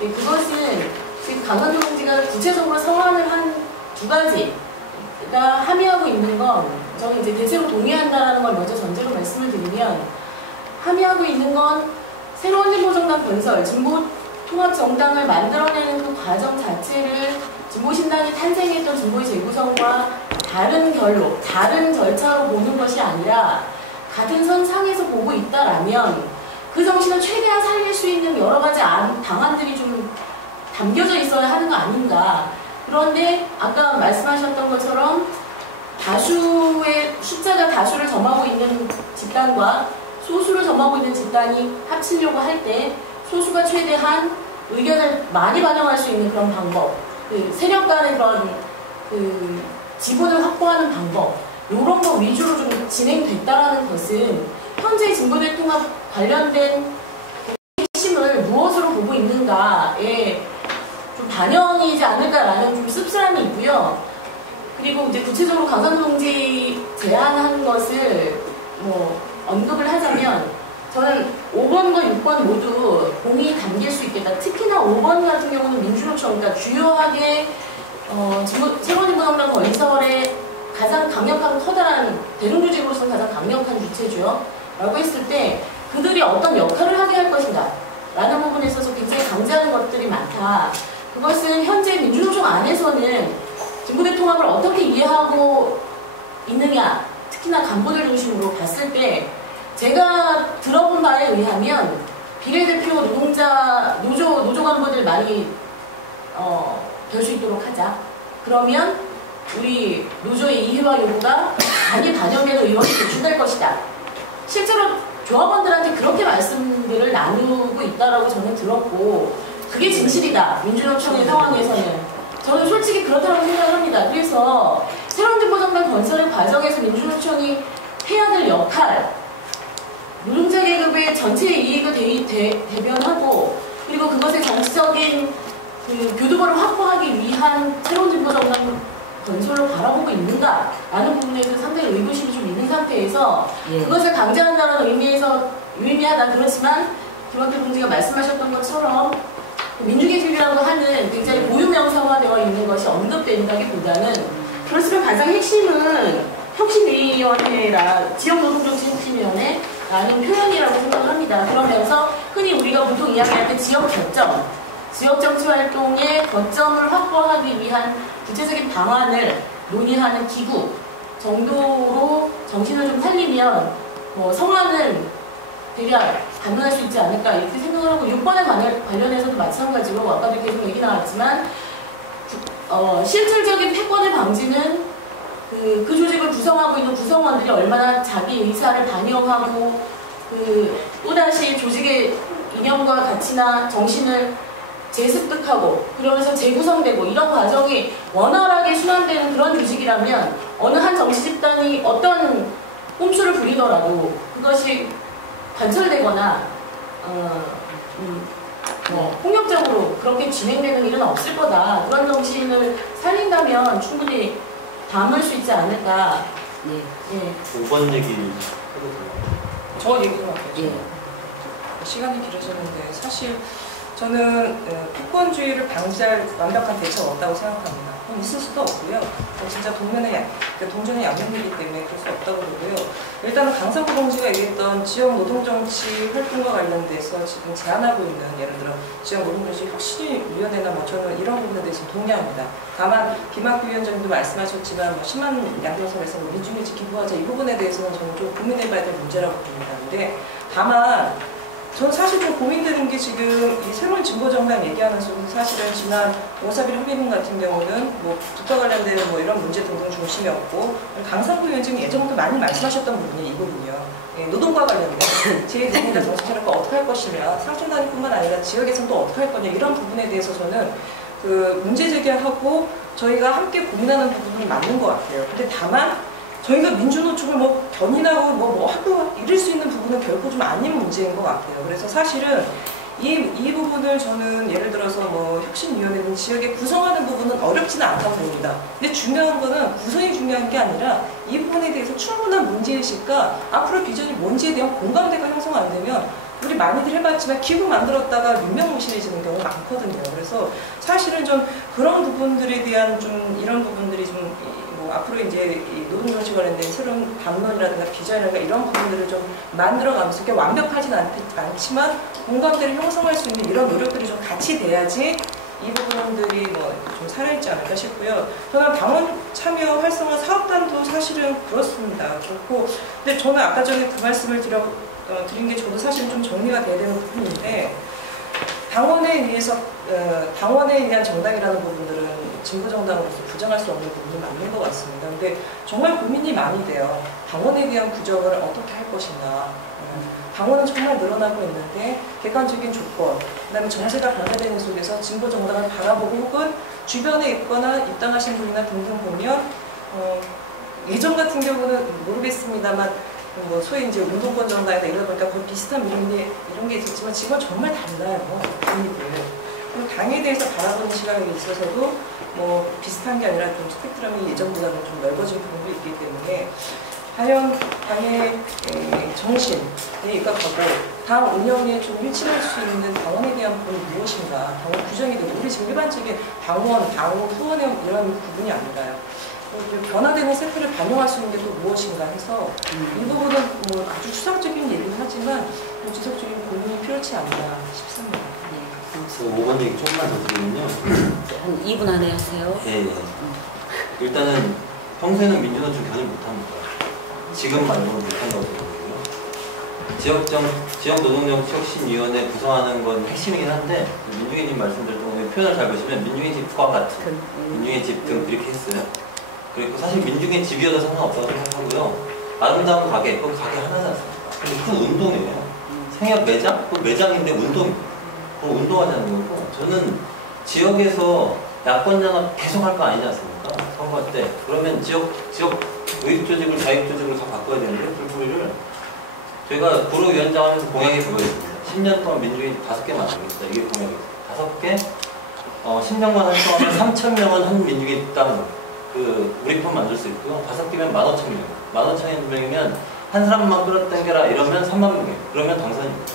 그것은 지금 강한도 동지가 구체적으로 서한을 한 2가지가 함의하고 있는 건 저는 이제 대체로 동의한다는 걸 먼저 전제로 말씀을 드리면 함의하고 있는 건 새로운 진보정당 건설, 진보통합정당을 만들어내는 그 과정 자체를 진보신당이 탄생했던 진보의 재구성과 다른 결로, 다른 절차로 보는 것이 아니라 같은 선상에서 보고 있다라면 그 정신을 최대한 살릴 수 있는 여러 가지 방안들이 좀 담겨져 있어야 하는 거 아닌가. 그런데 아까 말씀하셨던 것처럼 다수의 숫자가 다수를 점하고 있는 집단과 소수를 점하고 있는 집단이 합치려고 할 때 소수가 최대한 의견을 많이 반영할 수 있는 그런 방법, 세력 간의 그런 지분을 확보하는 방법, 이런 거 위주로 좀 진행됐다라는 것은 현재 진보대 통합 관련된 핵심을 무엇으로 보고 있는가에 좀 반영이지 않을까라는 좀 씁쓸함이 있고요. 그리고 이제 구체적으로 강상도 동지 제안한 것을 뭐 언급을 하자면 저는 5번과 6번 모두 공이 담길 수 있겠다. 특히나 5번 같은 경우는 민주노총, 그러니까 주요하게 새로운 진보정당 건설의 가장 강력한 커다란 대중조직으로서는 가장 강력한 주체죠. 라고 했을 때 그들이 어떤 역할을 하게 할 것인가 라는 부분에 있어서 굉장히 강조하는 것들이 많다. 그것은 현재 민주노총 안에서는 진보대 통합을 어떻게 이해하고 있느냐, 특히나 간부들 중심으로 봤을 때 제가 들어본 바에 의하면 비례대표 노동자 노조 간부들 많이 될 수 있도록 하자. 그러면 우리 노조의 이해와 요구가 단위 반영되는 의원이 제출될 것이다. 실제로 조합원들한테 그렇게 말씀들을 나누고 있다라고 저는 들었고, 그게 진실이다. 민주노총의 상황에서는. 저는 솔직히 그렇다고 생각합니다. 그래서 새로운 진보정당 건설의 과정에서 민주노총이 해야 될 역할, 노동자 계급의 전체 이익을 대변하고, 그리고 그것의 정치적인 그 교두보를 확보하기 위한 새로운 진보정당 건설로 바라보고 있는가라는 부분에서 상당히 의구심이 좀 있는 상태에서 그것을 강제한다는 의미에서 유의미하다. 그렇지만 김학태 동지가 말씀하셨던 것처럼 민주기술이라고 하는 굉장히 고유명사화되어 있는 것이 언급된다기보다는, 그렇지만 가장 핵심은 혁신위원회라, 지역노동정치 혁신위원회라는 표현이라고 생각합니다. 그러면서 흔히 우리가 보통 이야기할 때 지역정치활동의 거점을 확보하기 위한 구체적인 방안을 논의하는 기구 정도로 정신을 좀 살리면 성안은 대략 가능할 수 있지 않을까 이렇게 생각을 하고, 6번에 관련해서도 마찬가지로 아까도 계속 얘기 나왔지만 실질적인 패권의 방지는 그 조직을 구성하고 있는 구성원들이 얼마나 자기 의사를 반영하고 또다시 조직의 이념과 가치나 정신을 재습득하고 그러면서 재구성되고 이런 과정이 원활하게 순환되는 그런 조직이라면 어느 한 정치 집단이 어떤 꼼수를 부리더라도 그것이 관철되거나 폭력적으로 그렇게 진행되는 일은 없을 거다. 그런 정신을 살린다면 충분히 담을 수 있지 않을까. 예. 5번 얘기 해도 돼요? 저 얘기 좀 할게요. 예. 시간이 길어졌는데 사실 저는 패권주의를 방지할 완벽한 대처가 없다고 생각합니다. 있을 수도 없고요. 진짜 동전의 양면이기 때문에 그럴 수 없다고 보고요. 일단은 강상구 동지가 얘기했던 지역 노동정치 활동과 관련돼서 지금 제안하고 있는, 예를 들어 지역 노동정치 혁신위원회나 저는 이런 부분에 대해서 동의합니다. 다만 김학규 위원장님도 말씀하셨지만 10만 양정선에서 민중일치 기부하자, 이 부분에 대해서는 저는 좀 고민해봐야 될 문제라고 봅니다. 근데 다만 저는 사실 좀 고민되는 게, 지금 이 새로운 진보정당 얘기하면서 사실은 지난 5.4일 협의문 같은 경우는 부터 관련된 이런 문제 등등 중심이었고, 강상구 위원장이 예전부터 많이 말씀하셨던 부분이 이 부분이요. 노동과 관련된 제2노동자 정신차려가 어떻게 할 것이냐, 상촌단위뿐만 아니라 지역에서는 또 어떻게 할 거냐, 이런 부분에 대해서 저는 문제 제기하고 저희가 함께 고민하는 부분은 맞는 것 같아요. 근데 다만 저희가 민주노총을 견인하고 하고 이럴 수 있는 부분은 결코 좀 아닌 문제인 것 같아요. 그래서 사실은 이 부분을 저는 예를 들어서 혁신위원회는 지역에 구성하는 부분은 어렵지는 않다고 봅니다. 근데 중요한 거는 구성이 중요한 게 아니라 이 부분에 대해서 충분한 문제의식과 앞으로 비전이 뭔지에 대한 공감대가 형성 안 되면, 우리 많이들 해봤지만 기구 만들었다가 유명무실해지는 경우가 많거든요. 그래서 사실은 좀 그런 부분들에 대한 이런 부분들이 앞으로 이제 노동정치 관련된 새로운 담론이라든가 비전이라든가 이런 부분들을 좀 만들어가면서 그게 완벽하진 않지만 공감대를 형성할 수 있는 이런 노력들이 좀 같이 돼야지 이 부분들이 좀 살아있지 않을까 싶고요. 저는 당원 참여 활성화 사업단도 사실은 그렇습니다. 그렇고, 근데 저는 아까 전에 그 말씀을 드린 게 저도 사실은 좀 정리가 돼야 되는 부분인데, 당원에 의한 정당이라는 부분들은 진보정당으로서 부정할 수 없는 부분이 맞는 것 같습니다. 근데 정말 고민이 많이 돼요. 당원에 대한 구정을 어떻게 할 것인가. 당원은 정말 늘어나고 있는데 객관적인 조건, 그다음에 정세가 변화되는 속에서 진보정당을 바라보고 혹은 주변에 있거나 입당하신 분이나 등등 보면 예전 같은 경우는 모르겠습니다만 소위 이제 운동권 정당이나 이러다 보니까 거의 비슷한 이런 게 있었지만 지금은 정말 달라요. 그리고 당에 대해서 바라보는 시각에 있어서도 비슷한 게 아니라 좀 스펙트럼이 예전보다는 좀 넓어진 부분도 있기 때문에, 과연 당의 정신에 입각하고 당 운영에 좀 일치할 수 있는 당원에 대한 부분이 무엇인가, 당원 규정이 되고, 우리 지금 일반적인 당원, 당후, 후원의 이런 부분이 아니라요. 변화되는 세태를 반영할 수 있는 게 또 무엇인가 해서 이 부분은 아주 추상적인 얘기를 하지만 지속적인 고민이 필요치 않나 싶습니다. 저 5번 얘기 조금만 더 드리면요. 한 2분 안에 하세요. 예, 예. 일단은 평소에는 민주노총 견인 못합니다. 지금 말고는 못한다고 생각해요. 지역노동정치혁신위원회 구성하는 건 핵심이긴 한데 민중이님 말씀대로 표현을 잘 보시면 민중의 집과 같은 민중의 집 등 이렇게 했어요. 그리고 사실 민중의 집이어도 상관없다고 생각하고요. 아름다운 가게, 그 가게 하나지 않습니까? 근데 큰 운동이에요. 생협 매장? 그 매장인데 운동입니다. 그거 운동하자는 거고, 저는 지역에서 야권연합 계속 할 거 아니지 않습니까? 선거 때. 그러면 지역 의익조직을, 자익조직을 다 바꿔야 되는데, 불포리를. 저희가 구로위원장 하면서 공약이 그거였습니다. 10년 동안 민중이 5개 만들겠다. 이게 공약이었어요. 5개? 10년만 활동하면 3,000명은 한 민중이 땅, 우리 편 만들 수 있고요. 5개면 15,000명. 15,000명이면 한 사람만 끌어당겨라 이러면 3만 명이에요. 그러면 당선입니다.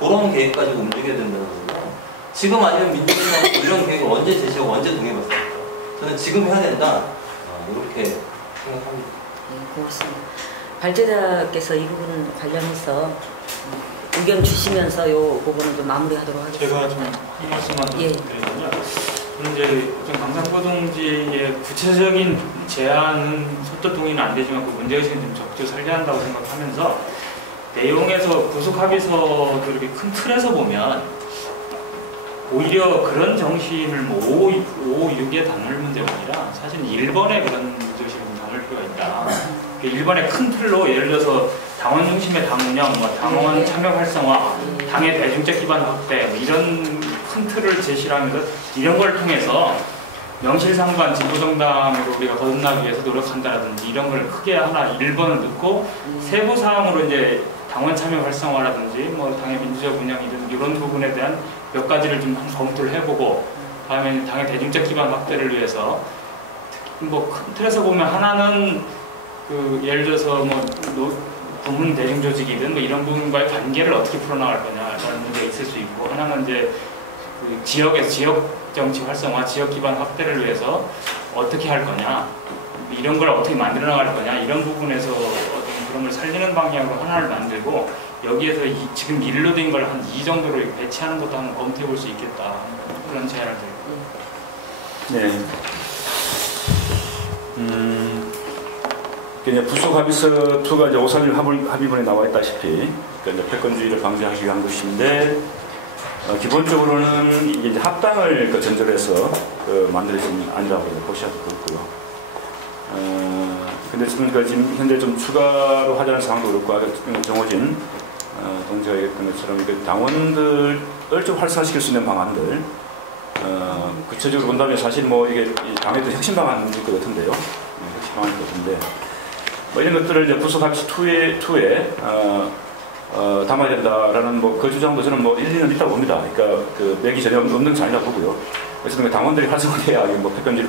그런 계획 가지고 움직여야 된다는 거죠. 지금 아니면 민주당이 이런 계획을 언제 제시하고 언제 동의받습니까? 저는 지금 해야 된다. 이렇게 생각합니다. 네, 고맙습니다. 발제자께서 이 부분 관련해서 의견 주시면서 이 부분은 좀 마무리하도록 하겠습니다. 제가 좀 한 말씀만 예. 드리면요. 저는 이제 강상포동지의 구체적인 제안은 소득 동의는 안 되지만 그 문제의식은 좀 적극 살려야 한다고 생각하면서 내용에서 구속 합의서도 이렇게 큰 틀에서 보면 오히려 그런 정신을 뭐 5, 6에 담을 문제가 아니라 사실 1번에 그런 문제의식을 담을 필요가 있다. 1번의 큰 틀로 예를 들어서 당원 중심의 당 운영, 당원 참여 활성화, 당의 대중적 기반 확대 이런 큰 틀을 제시를 하면서 이런 걸 통해서 명실상부한 진보정당으로 우리가 거듭나기 위해서 노력한다라든지 이런 걸 크게 하나 1번을 넣고 세부 사항으로 이제 당원 참여 활성화라든지 뭐 당의 민주적 운영 이런 부분에 대한 몇 가지를 좀 검토를 해보고 다음에 당의 대중적 기반 확대를 위해서 뭐 큰 틀에서 보면 하나는 예를 들어서 부문 대중조직이든 뭐 이런 부분과의 관계를 어떻게 풀어나갈 거냐라는 문제가 있을 수 있고 하나는 이제 지역에서 지역 정치 활성화, 지역 기반 확대를 위해서 어떻게 할 거냐 이런 걸 어떻게 만들어 나갈 거냐 이런 부분에서 어떤 그런 걸 살리는 방향으로 하나를 만들고 여기에서 지금 일로 된 걸 한 2 정도로 배치하는 것도 한번 검토해 볼 수 있겠다 그런 제안을 드립니다. 네. 이제 부속 합의서 2가 이제 531 합의문에 나와 있다시피 그러니까 이제 패권주의를 방지하기 위한 것인데 기본적으로는 이게 이제 합당을 전제해서 만들어진 안이라고 보셔도 그렇고요. 근데 지금 현재 좀 추가로 하자는 상황도 그렇고 정호진 동지가 얘기했던 것처럼 당원들을 좀 활성화시킬 수 있는 방안들 구체적으로 본다면 사실 뭐 이게 당에도 혁신 방안일 것 같은데요. 혁신 방안일 것 같은데 뭐 이런 것들을 이제 부속 합의서 2에 담아야 된다라는 그 주장도 저는 뭐 일리는 있다고 봅니다. 그러니까 맥이 전혀 없는 것이 아니라고 보고요. 어쨌든 당원들이 활성화돼야 패권주의를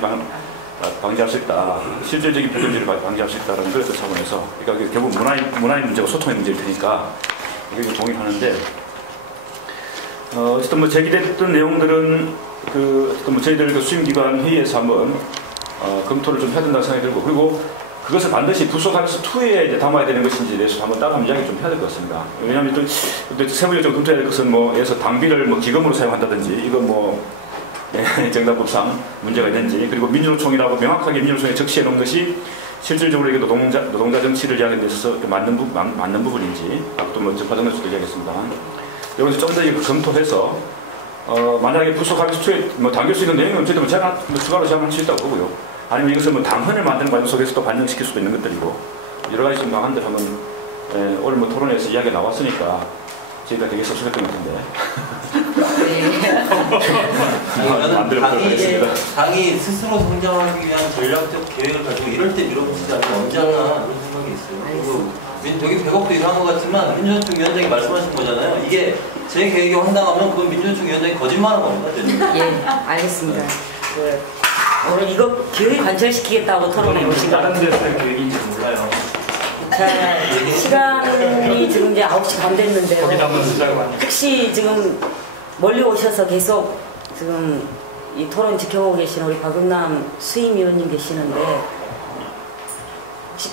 방지할 수 있다. 실질적인 패권주의를 방지할 수 있다는 그런 차원에서 그러니까 결국 문화의 문제고 소통의 문제일 테니까 이게 동의하는데 어쨌든 뭐 제기됐던 내용들은 어쨌든 뭐 저희들 수임기관 회의에서 한번 검토를 좀 해야 된다고 생각이 들고 그리고 그것을 반드시 부속 합의서 2에 이제 담아야 되는 것인지에 대해서 한번 따로 이야기 좀 해야 될 것 같습니다. 왜냐하면 또 세부적으로 좀 검토해야 될 것은 뭐 예를 들어서 당비를 기금으로 사용한다든지 이건 정당법상 문제가 있는지 그리고 민주노총이라고 명확하게 민주노총에 적시해 놓은 것이 실질적으로 이게 노동자 정치를 이야기하는 데 있어서 맞는 부분인지 또 과정에서도 이야기했습니다. 여기서 좀 더 검토해서 만약에 부속 합의서 2에 당길 수 있는 내용은 어쨌든 제가 추가로 제안할 수 있다고 보고요. 아니면 이것을 당헌을 만드는 과정 속에서 또 반영시킬 수도 있는 것들이고 여러 가지 방안들 한번 오늘 토론에서 이야기가 나왔으니까 저희가 되게 섭섭했던 것 같은데 당이 스스로 성장하기 위한 전략적 계획을 가지고 이럴 때 밀어붙이지 않으면 언제 하나 그런 생각이 있어요. 그리고 여기 100억도 일어난 것 같지만 민주노총 위원장이 말씀하신 거잖아요. 이게 제 계획이 황당하면 그건 민주노총 위원장이 거짓말한 겁니다. 예, 알겠습니다. 오늘 이거 기회 관철시키겠다고 토론해 오신 거. 다른 데서의 계획인지 몰라요. 자, 시간이 지금 이제 9시 반 됐는데요. 거기다 한번 쓰자고 하니까. 혹시 지금 멀리 오셔서 계속 지금 이 토론 지켜보고 계신 우리 박용남 수임위원님 계시는데 혹시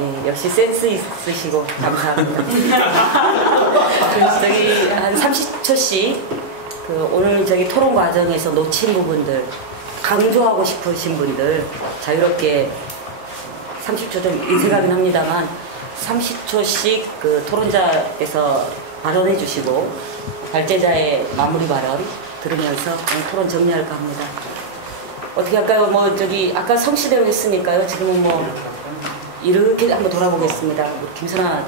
예, 역시 센스 있으시고 감사합니다. 그래서 저기 한 30초씩 그 오늘 저기 토론 과정에서 놓친 부분들, 강조하고 싶으신 분들 자유롭게 30초 좀 인색하긴 합니다만 30초씩 그 토론자께서 발언해 주시고 발제자의 마무리 발언 들으면서 토론 정리할까 합니다. 어떻게 할까요? 뭐 저기 아까 성씨대로 했으니까요. 지금은 뭐 이렇게 한번 돌아보겠습니다. 김선아,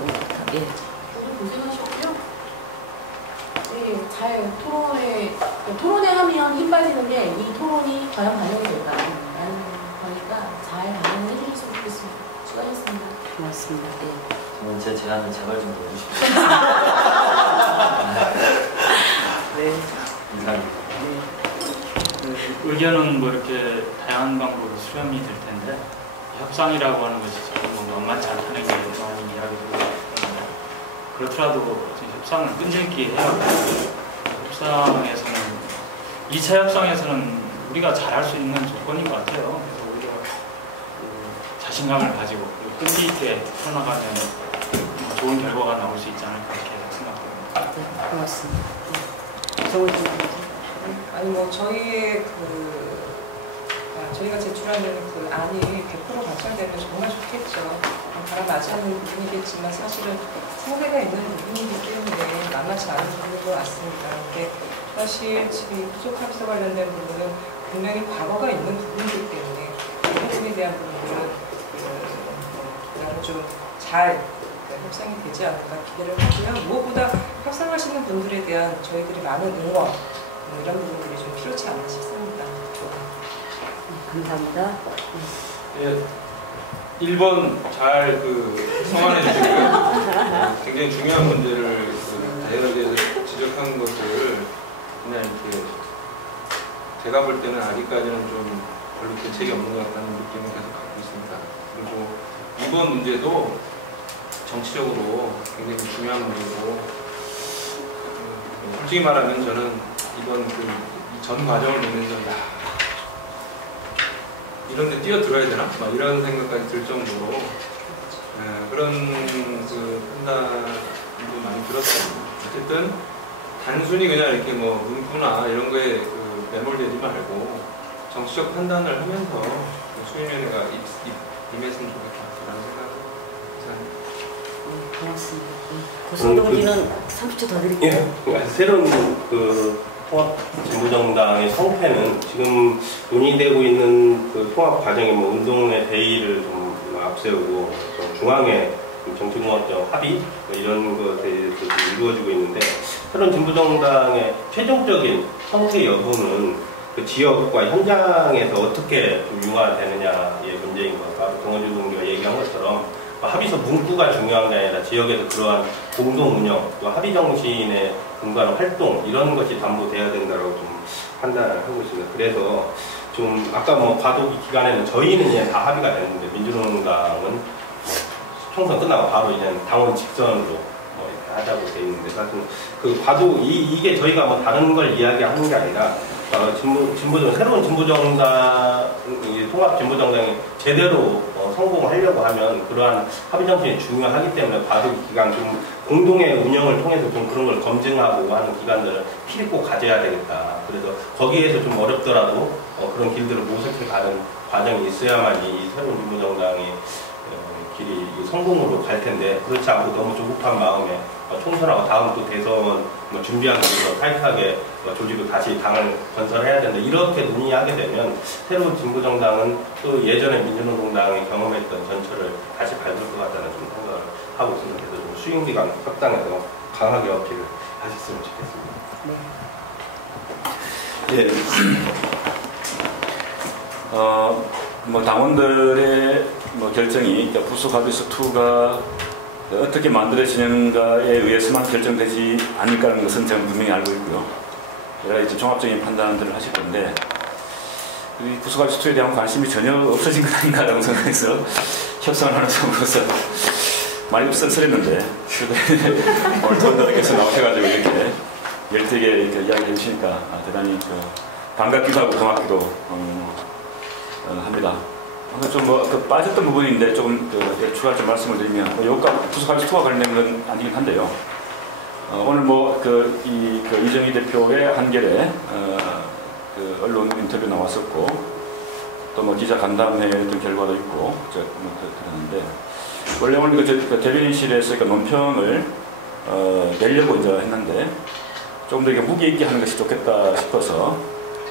예. 모두 고생하셨고요. 네, 잘 토론회 하면 힘 빠지는 게 이 토론이 과연 반영이 될까라는 거니까 잘 반영해 주셨으면 좋겠습니다. 수고하셨습니다. 고맙습니다. 예. 저는 제 제안을 제발 좀 넣어주십시오. 네. 이상입니다. 의견은 뭐 이렇게 다양한 방법으로 수렴이 될 텐데 협상이라고 하는 것이 조금 뭐 만만치 않다는 게 많은 이야기고 그렇더라도 협상을 끈질기게 해야 하고 협상에서는 2차 협상에서는 우리가 잘할 수 있는 조건인 것 같아요. 그래서 우리가 그 자신감을 가지고 끈기 있게 풀어나가면 좋은 결과가 나올 수 있지 않을까 이렇게 생각합니다. 네, 고맙습니다. 정우진. 아니 뭐 저희의 저희가 제출하는 그 안이 100% 발전되면 정말 좋겠죠. 바람 맞이하는 부분이겠지만 사실은 상대가 있는 부분이기 때문에 만만치 않은 부분인 것 같습니다. 근데 사실 지금 부속합의서 관련된 부분은 분명히 과거가 있는 부분이기 때문에 그 부분에 대한 부분은 그다음에 좀 잘 협상이 되지 않을까 기대를 하고요. 무엇보다 협상하시는 분들에 대한 저희들이 많은 응원 이런 부분들이 좀 필요치 않나 싶습니다. 감사합니다. 예, 1번 잘 성안해 주시고요. 굉장히 중요한 문제를 다양하게 지적한 것을 그냥 이렇게 제가 볼 때는 아직까지는 좀 별로 대책이 없는 것 같다는 느낌을 계속 갖고 있습니다. 그리고 2번 문제도 정치적으로 굉장히 중요한 문제고 솔직히 말하면 저는 이번 전 과정을 보면서 이런 데 뛰어들어야 되나? 막 이런 생각까지 들 정도로 그런 판단도 많이 들었습니다. 어쨌든 단순히 그냥 이렇게 뭐 문구나 이런 거에 매몰되지 말고 정치적 판단을 하면서 수임위원회가 임했으면 좋겠다라는 생각을 합니다. 고맙습니다. 고승동기는 30초 더 드릴게요. 예, 새로운 통합진보정당의 성패는 지금 논의되고 있는 그 통합 과정에 뭐 운동의 대의를 좀 앞세우고 좀 중앙의 정치공학적 합의 이런 것에 대해서 이루어지고 있는데 새로운 진보정당의 최종적인 성패 여부는 그 지역과 현장에서 어떻게 좀 융화되느냐의 문제인 것 같아요. 동호주 동기가 얘기한 것처럼 합의서 문구가 중요한 게 아니라 지역에서 그러한 공동 운영, 또 합의 정신에 근거한 활동 이런 것이 담보돼야 된다고 좀 판단을 하고 있습니다. 그래서 좀 아까 뭐 과도기 기간에는 저희는 이제 다 합의가 됐는데 민주노동당은 총선 끝나고 바로 이제 당원 직선으로 뭐 이렇게 하자고 돼 있는데 사실 그 이게 저희가 뭐 다른 걸 이야기하는 게 아니라 새로운 진보정당, 통합 진보정당이 제대로 성공하려고 하면 그러한 합의 정신이 중요하기 때문에 과도기 기간, 좀 공동의 운영을 통해서 좀 그런 걸 검증하고 하는 기간들을 필히 꼭 가져야 되겠다. 그래서 거기에서 좀 어렵더라도 그런 길들을 모색해 가는 과정이 있어야만이 이 새로운 진보정당의 길이 성공으로 갈 텐데 그렇지 않고 너무 조급한 마음에 총선하고 다음 또 대선 준비하기 위해서 타이트하게 조직을 다시 당을 건설해야 된다. 이렇게 논의하게 되면 새로운 진보정당은 또 예전에 민주노동당이 경험했던 전철을 다시 밟을 것 같다는 좀 생각을 하고 있습니다. 그래서 좀 수용기간 확장해서 강하게 어필을 하셨으면 좋겠습니다. 예. 뭐 당원들의 뭐 결정이 부속합의서 2가 어떻게 만들어지는가에 의해서만 결정되지 않을까라는 것은 저는 분명히 알고 있고요. 여러 가지 종합적인 판단들을 하실 건데 이 부속합의서 2에 대한 관심이 전혀 없어진 것 아닌가라고 생각해서 협상을 하는 사람으로서 많이 씁쓸했는데 오늘 더분들께서 나오셔가지고 이렇게 열되게 이렇게 이야기해 주시니까 대단히 반갑기도 하고 고맙기도 합니다. 좀 빠졌던 부분인데 조금 추가 좀 말씀을 드리면 여기가 부속합의서 2와 관련된 건 아니긴 한데요. 오늘 이정희 대표의 한겨레 언론 인터뷰 나왔었고 또 기자 간담회 어떤 결과도 있고 들었는데 원래 오늘 대변인실에서 논평을 내려고 이제 했는데 조금 더 무게 있게 하는 것이 좋겠다 싶어서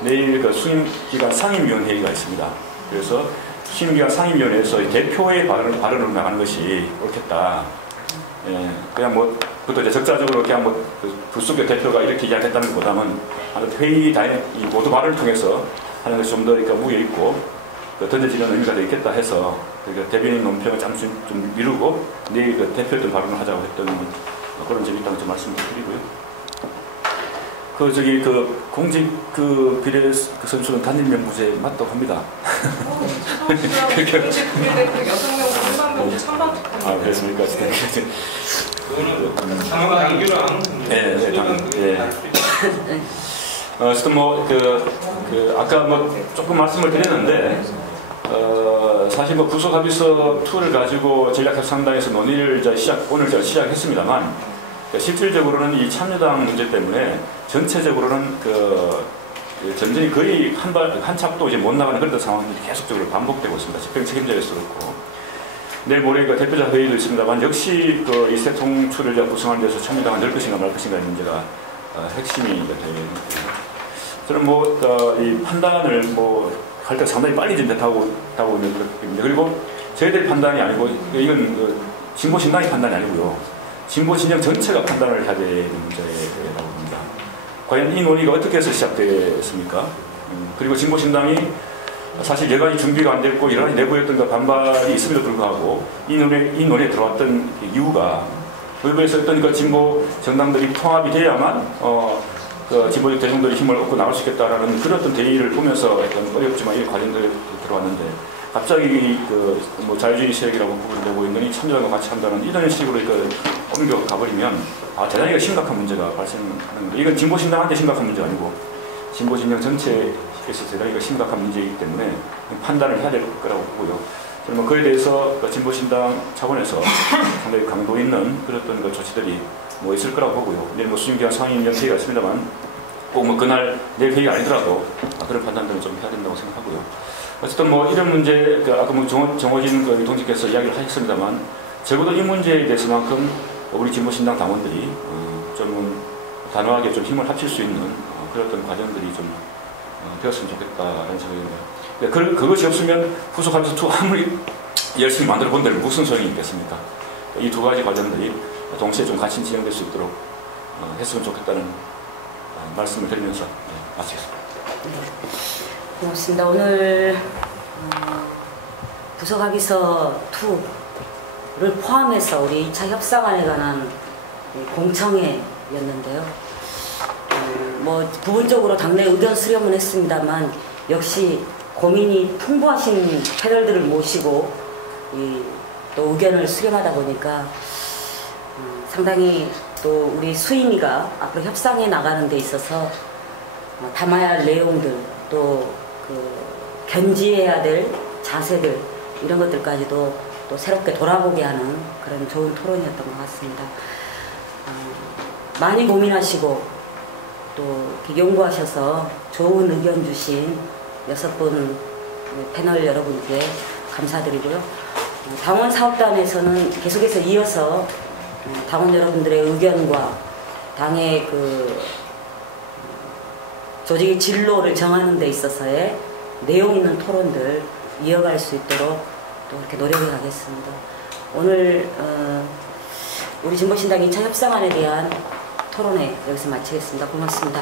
내일 수임기관 상임위원회의가 있습니다. 그래서 수임기관 상임위원회에서 대표의 발언을 나가는 것이 옳겠다. 예, 그냥 그것도 이제 적자적으로 그냥 불쑥의 대표가 이렇게 이야기했다는 것보다는 회의 모두 발언을 통해서 하는 것이 좀 더 무게 있고 던져지는 의미가 되겠다 해서 대변인 논평을 잠시 좀 미루고 내일 대표들 발언을 하자고 했던 그런 점이 있다는 점 말씀을 드리고요. 공직 비례 선출은 단일명부제 맞다고 합니다. 공직 비례대표 6명으로 일반명부 찬반 투표. 그렇습니까? 상황 당규를 안 어쨌든 아까 조금 말씀을 드렸는데 사실 부속합의서 2를 가지고 전략협상단에서 논의를 오늘 시작했습니다만 실질적으로는 이 참여당 문제 때문에 전체적으로는 전쟁이 거의 한 찹도 이제 못 나가는 그런 상황이 계속적으로 반복되고 있습니다. 집행 책임자에서 그렇고 내일 모레 대표자 회의도 있습니다만 역시 이 세통출을 구성하는 데서 참여당을 넣을 것인가 말 것인가의 문제가 핵심이 되겠습니다. 저는 이 판단을 할 때 상당히 빨리 진행하고 있는 그렇습니다. 그리고 저희들 판단이 아니고 이건 진보신당의 판단이 아니고요. 진보진영 전체가 판단을 해야 되는 문제라고 봅니다. 과연 이 논의가 어떻게 해서 시작됐습니까? 그리고 진보신당이 사실 여간이 준비가 안 됐고 여러 가지 내부였던 반발이 있음에도 불구하고 이 논의에 들어왔던 이유가 외부에서 어떤 진보 정당들이 통합이 돼야만 진보적 대중들이 힘을 얻고 나올 수 있겠다라는 그런 어떤 대의를 보면서 어렵지만 이 과정들이 들어왔는데 갑자기 자유주의 세력이라고 부르고 있는 이 참여당과 같이 한다는 이런 식으로 옮겨 가버리면 대단히 심각한 문제가 발생하는 겁니다. 이건 진보신당한테 심각한 문제가 아니고 진보진영 전체에서 대단히 심각한 문제이기 때문에 판단을 해야 될 거라고 보고요. 저는 그에 대해서 진보신당 차원에서 상당히 강도 있는 그런 조치들이 있을 거라고 보고요. 내일 수임기관 상임위원회의가 있습니다만 꼭 그날 내일 회의가 아니더라도 그런 판단들을 좀 해야 된다고 생각하고요. 어쨌든 이런 문제, 아까 정호진 동지께서 이야기를 하셨습니다만 적어도 이 문제에 대해서만큼 우리 진보신당 당원들이 좀 단호하게 좀 힘을 합칠 수 있는 그런 어떤 과정들이 좀 되었으면 좋겠다라는 생각입니다. 그것이 없으면 후속합의서 2 아무리 열심히 만들어 본다면 무슨 소용이 있겠습니까? 이 두 가지 과정들이 동시에 좀 같이 진행될 수 있도록 했으면 좋겠다는 말씀을 드리면서 마치겠습니다. 고맙습니다. 오늘 부속합의서 2를 포함해서 우리 2차 협상안에 관한 공청회였는데요. 부분적으로 당내 의견 수렴은 했습니다만 역시 고민이 풍부하신 패널들을 모시고 또 의견을 수렴하다 보니까 상당히 또 우리 수임이가 앞으로 협상에 나가는 데 있어서 담아야 할 내용들 또 견지해야 될 자세들 이런 것들까지도 또 새롭게 돌아보게 하는 그런 좋은 토론이었던 것 같습니다. 많이 고민하시고 또 연구하셔서 좋은 의견 주신 6분 패널 여러분께 감사드리고요. 당원 사업단에서는 계속해서 이어서 당원 여러분들의 의견과 당의 조직의 진로를 정하는 데 있어서의 내용 있는 토론들 이어갈 수 있도록 또 이렇게 노력해 가겠습니다. 오늘 우리 진보신당 2차 협상안에 대한 토론회 여기서 마치겠습니다. 고맙습니다.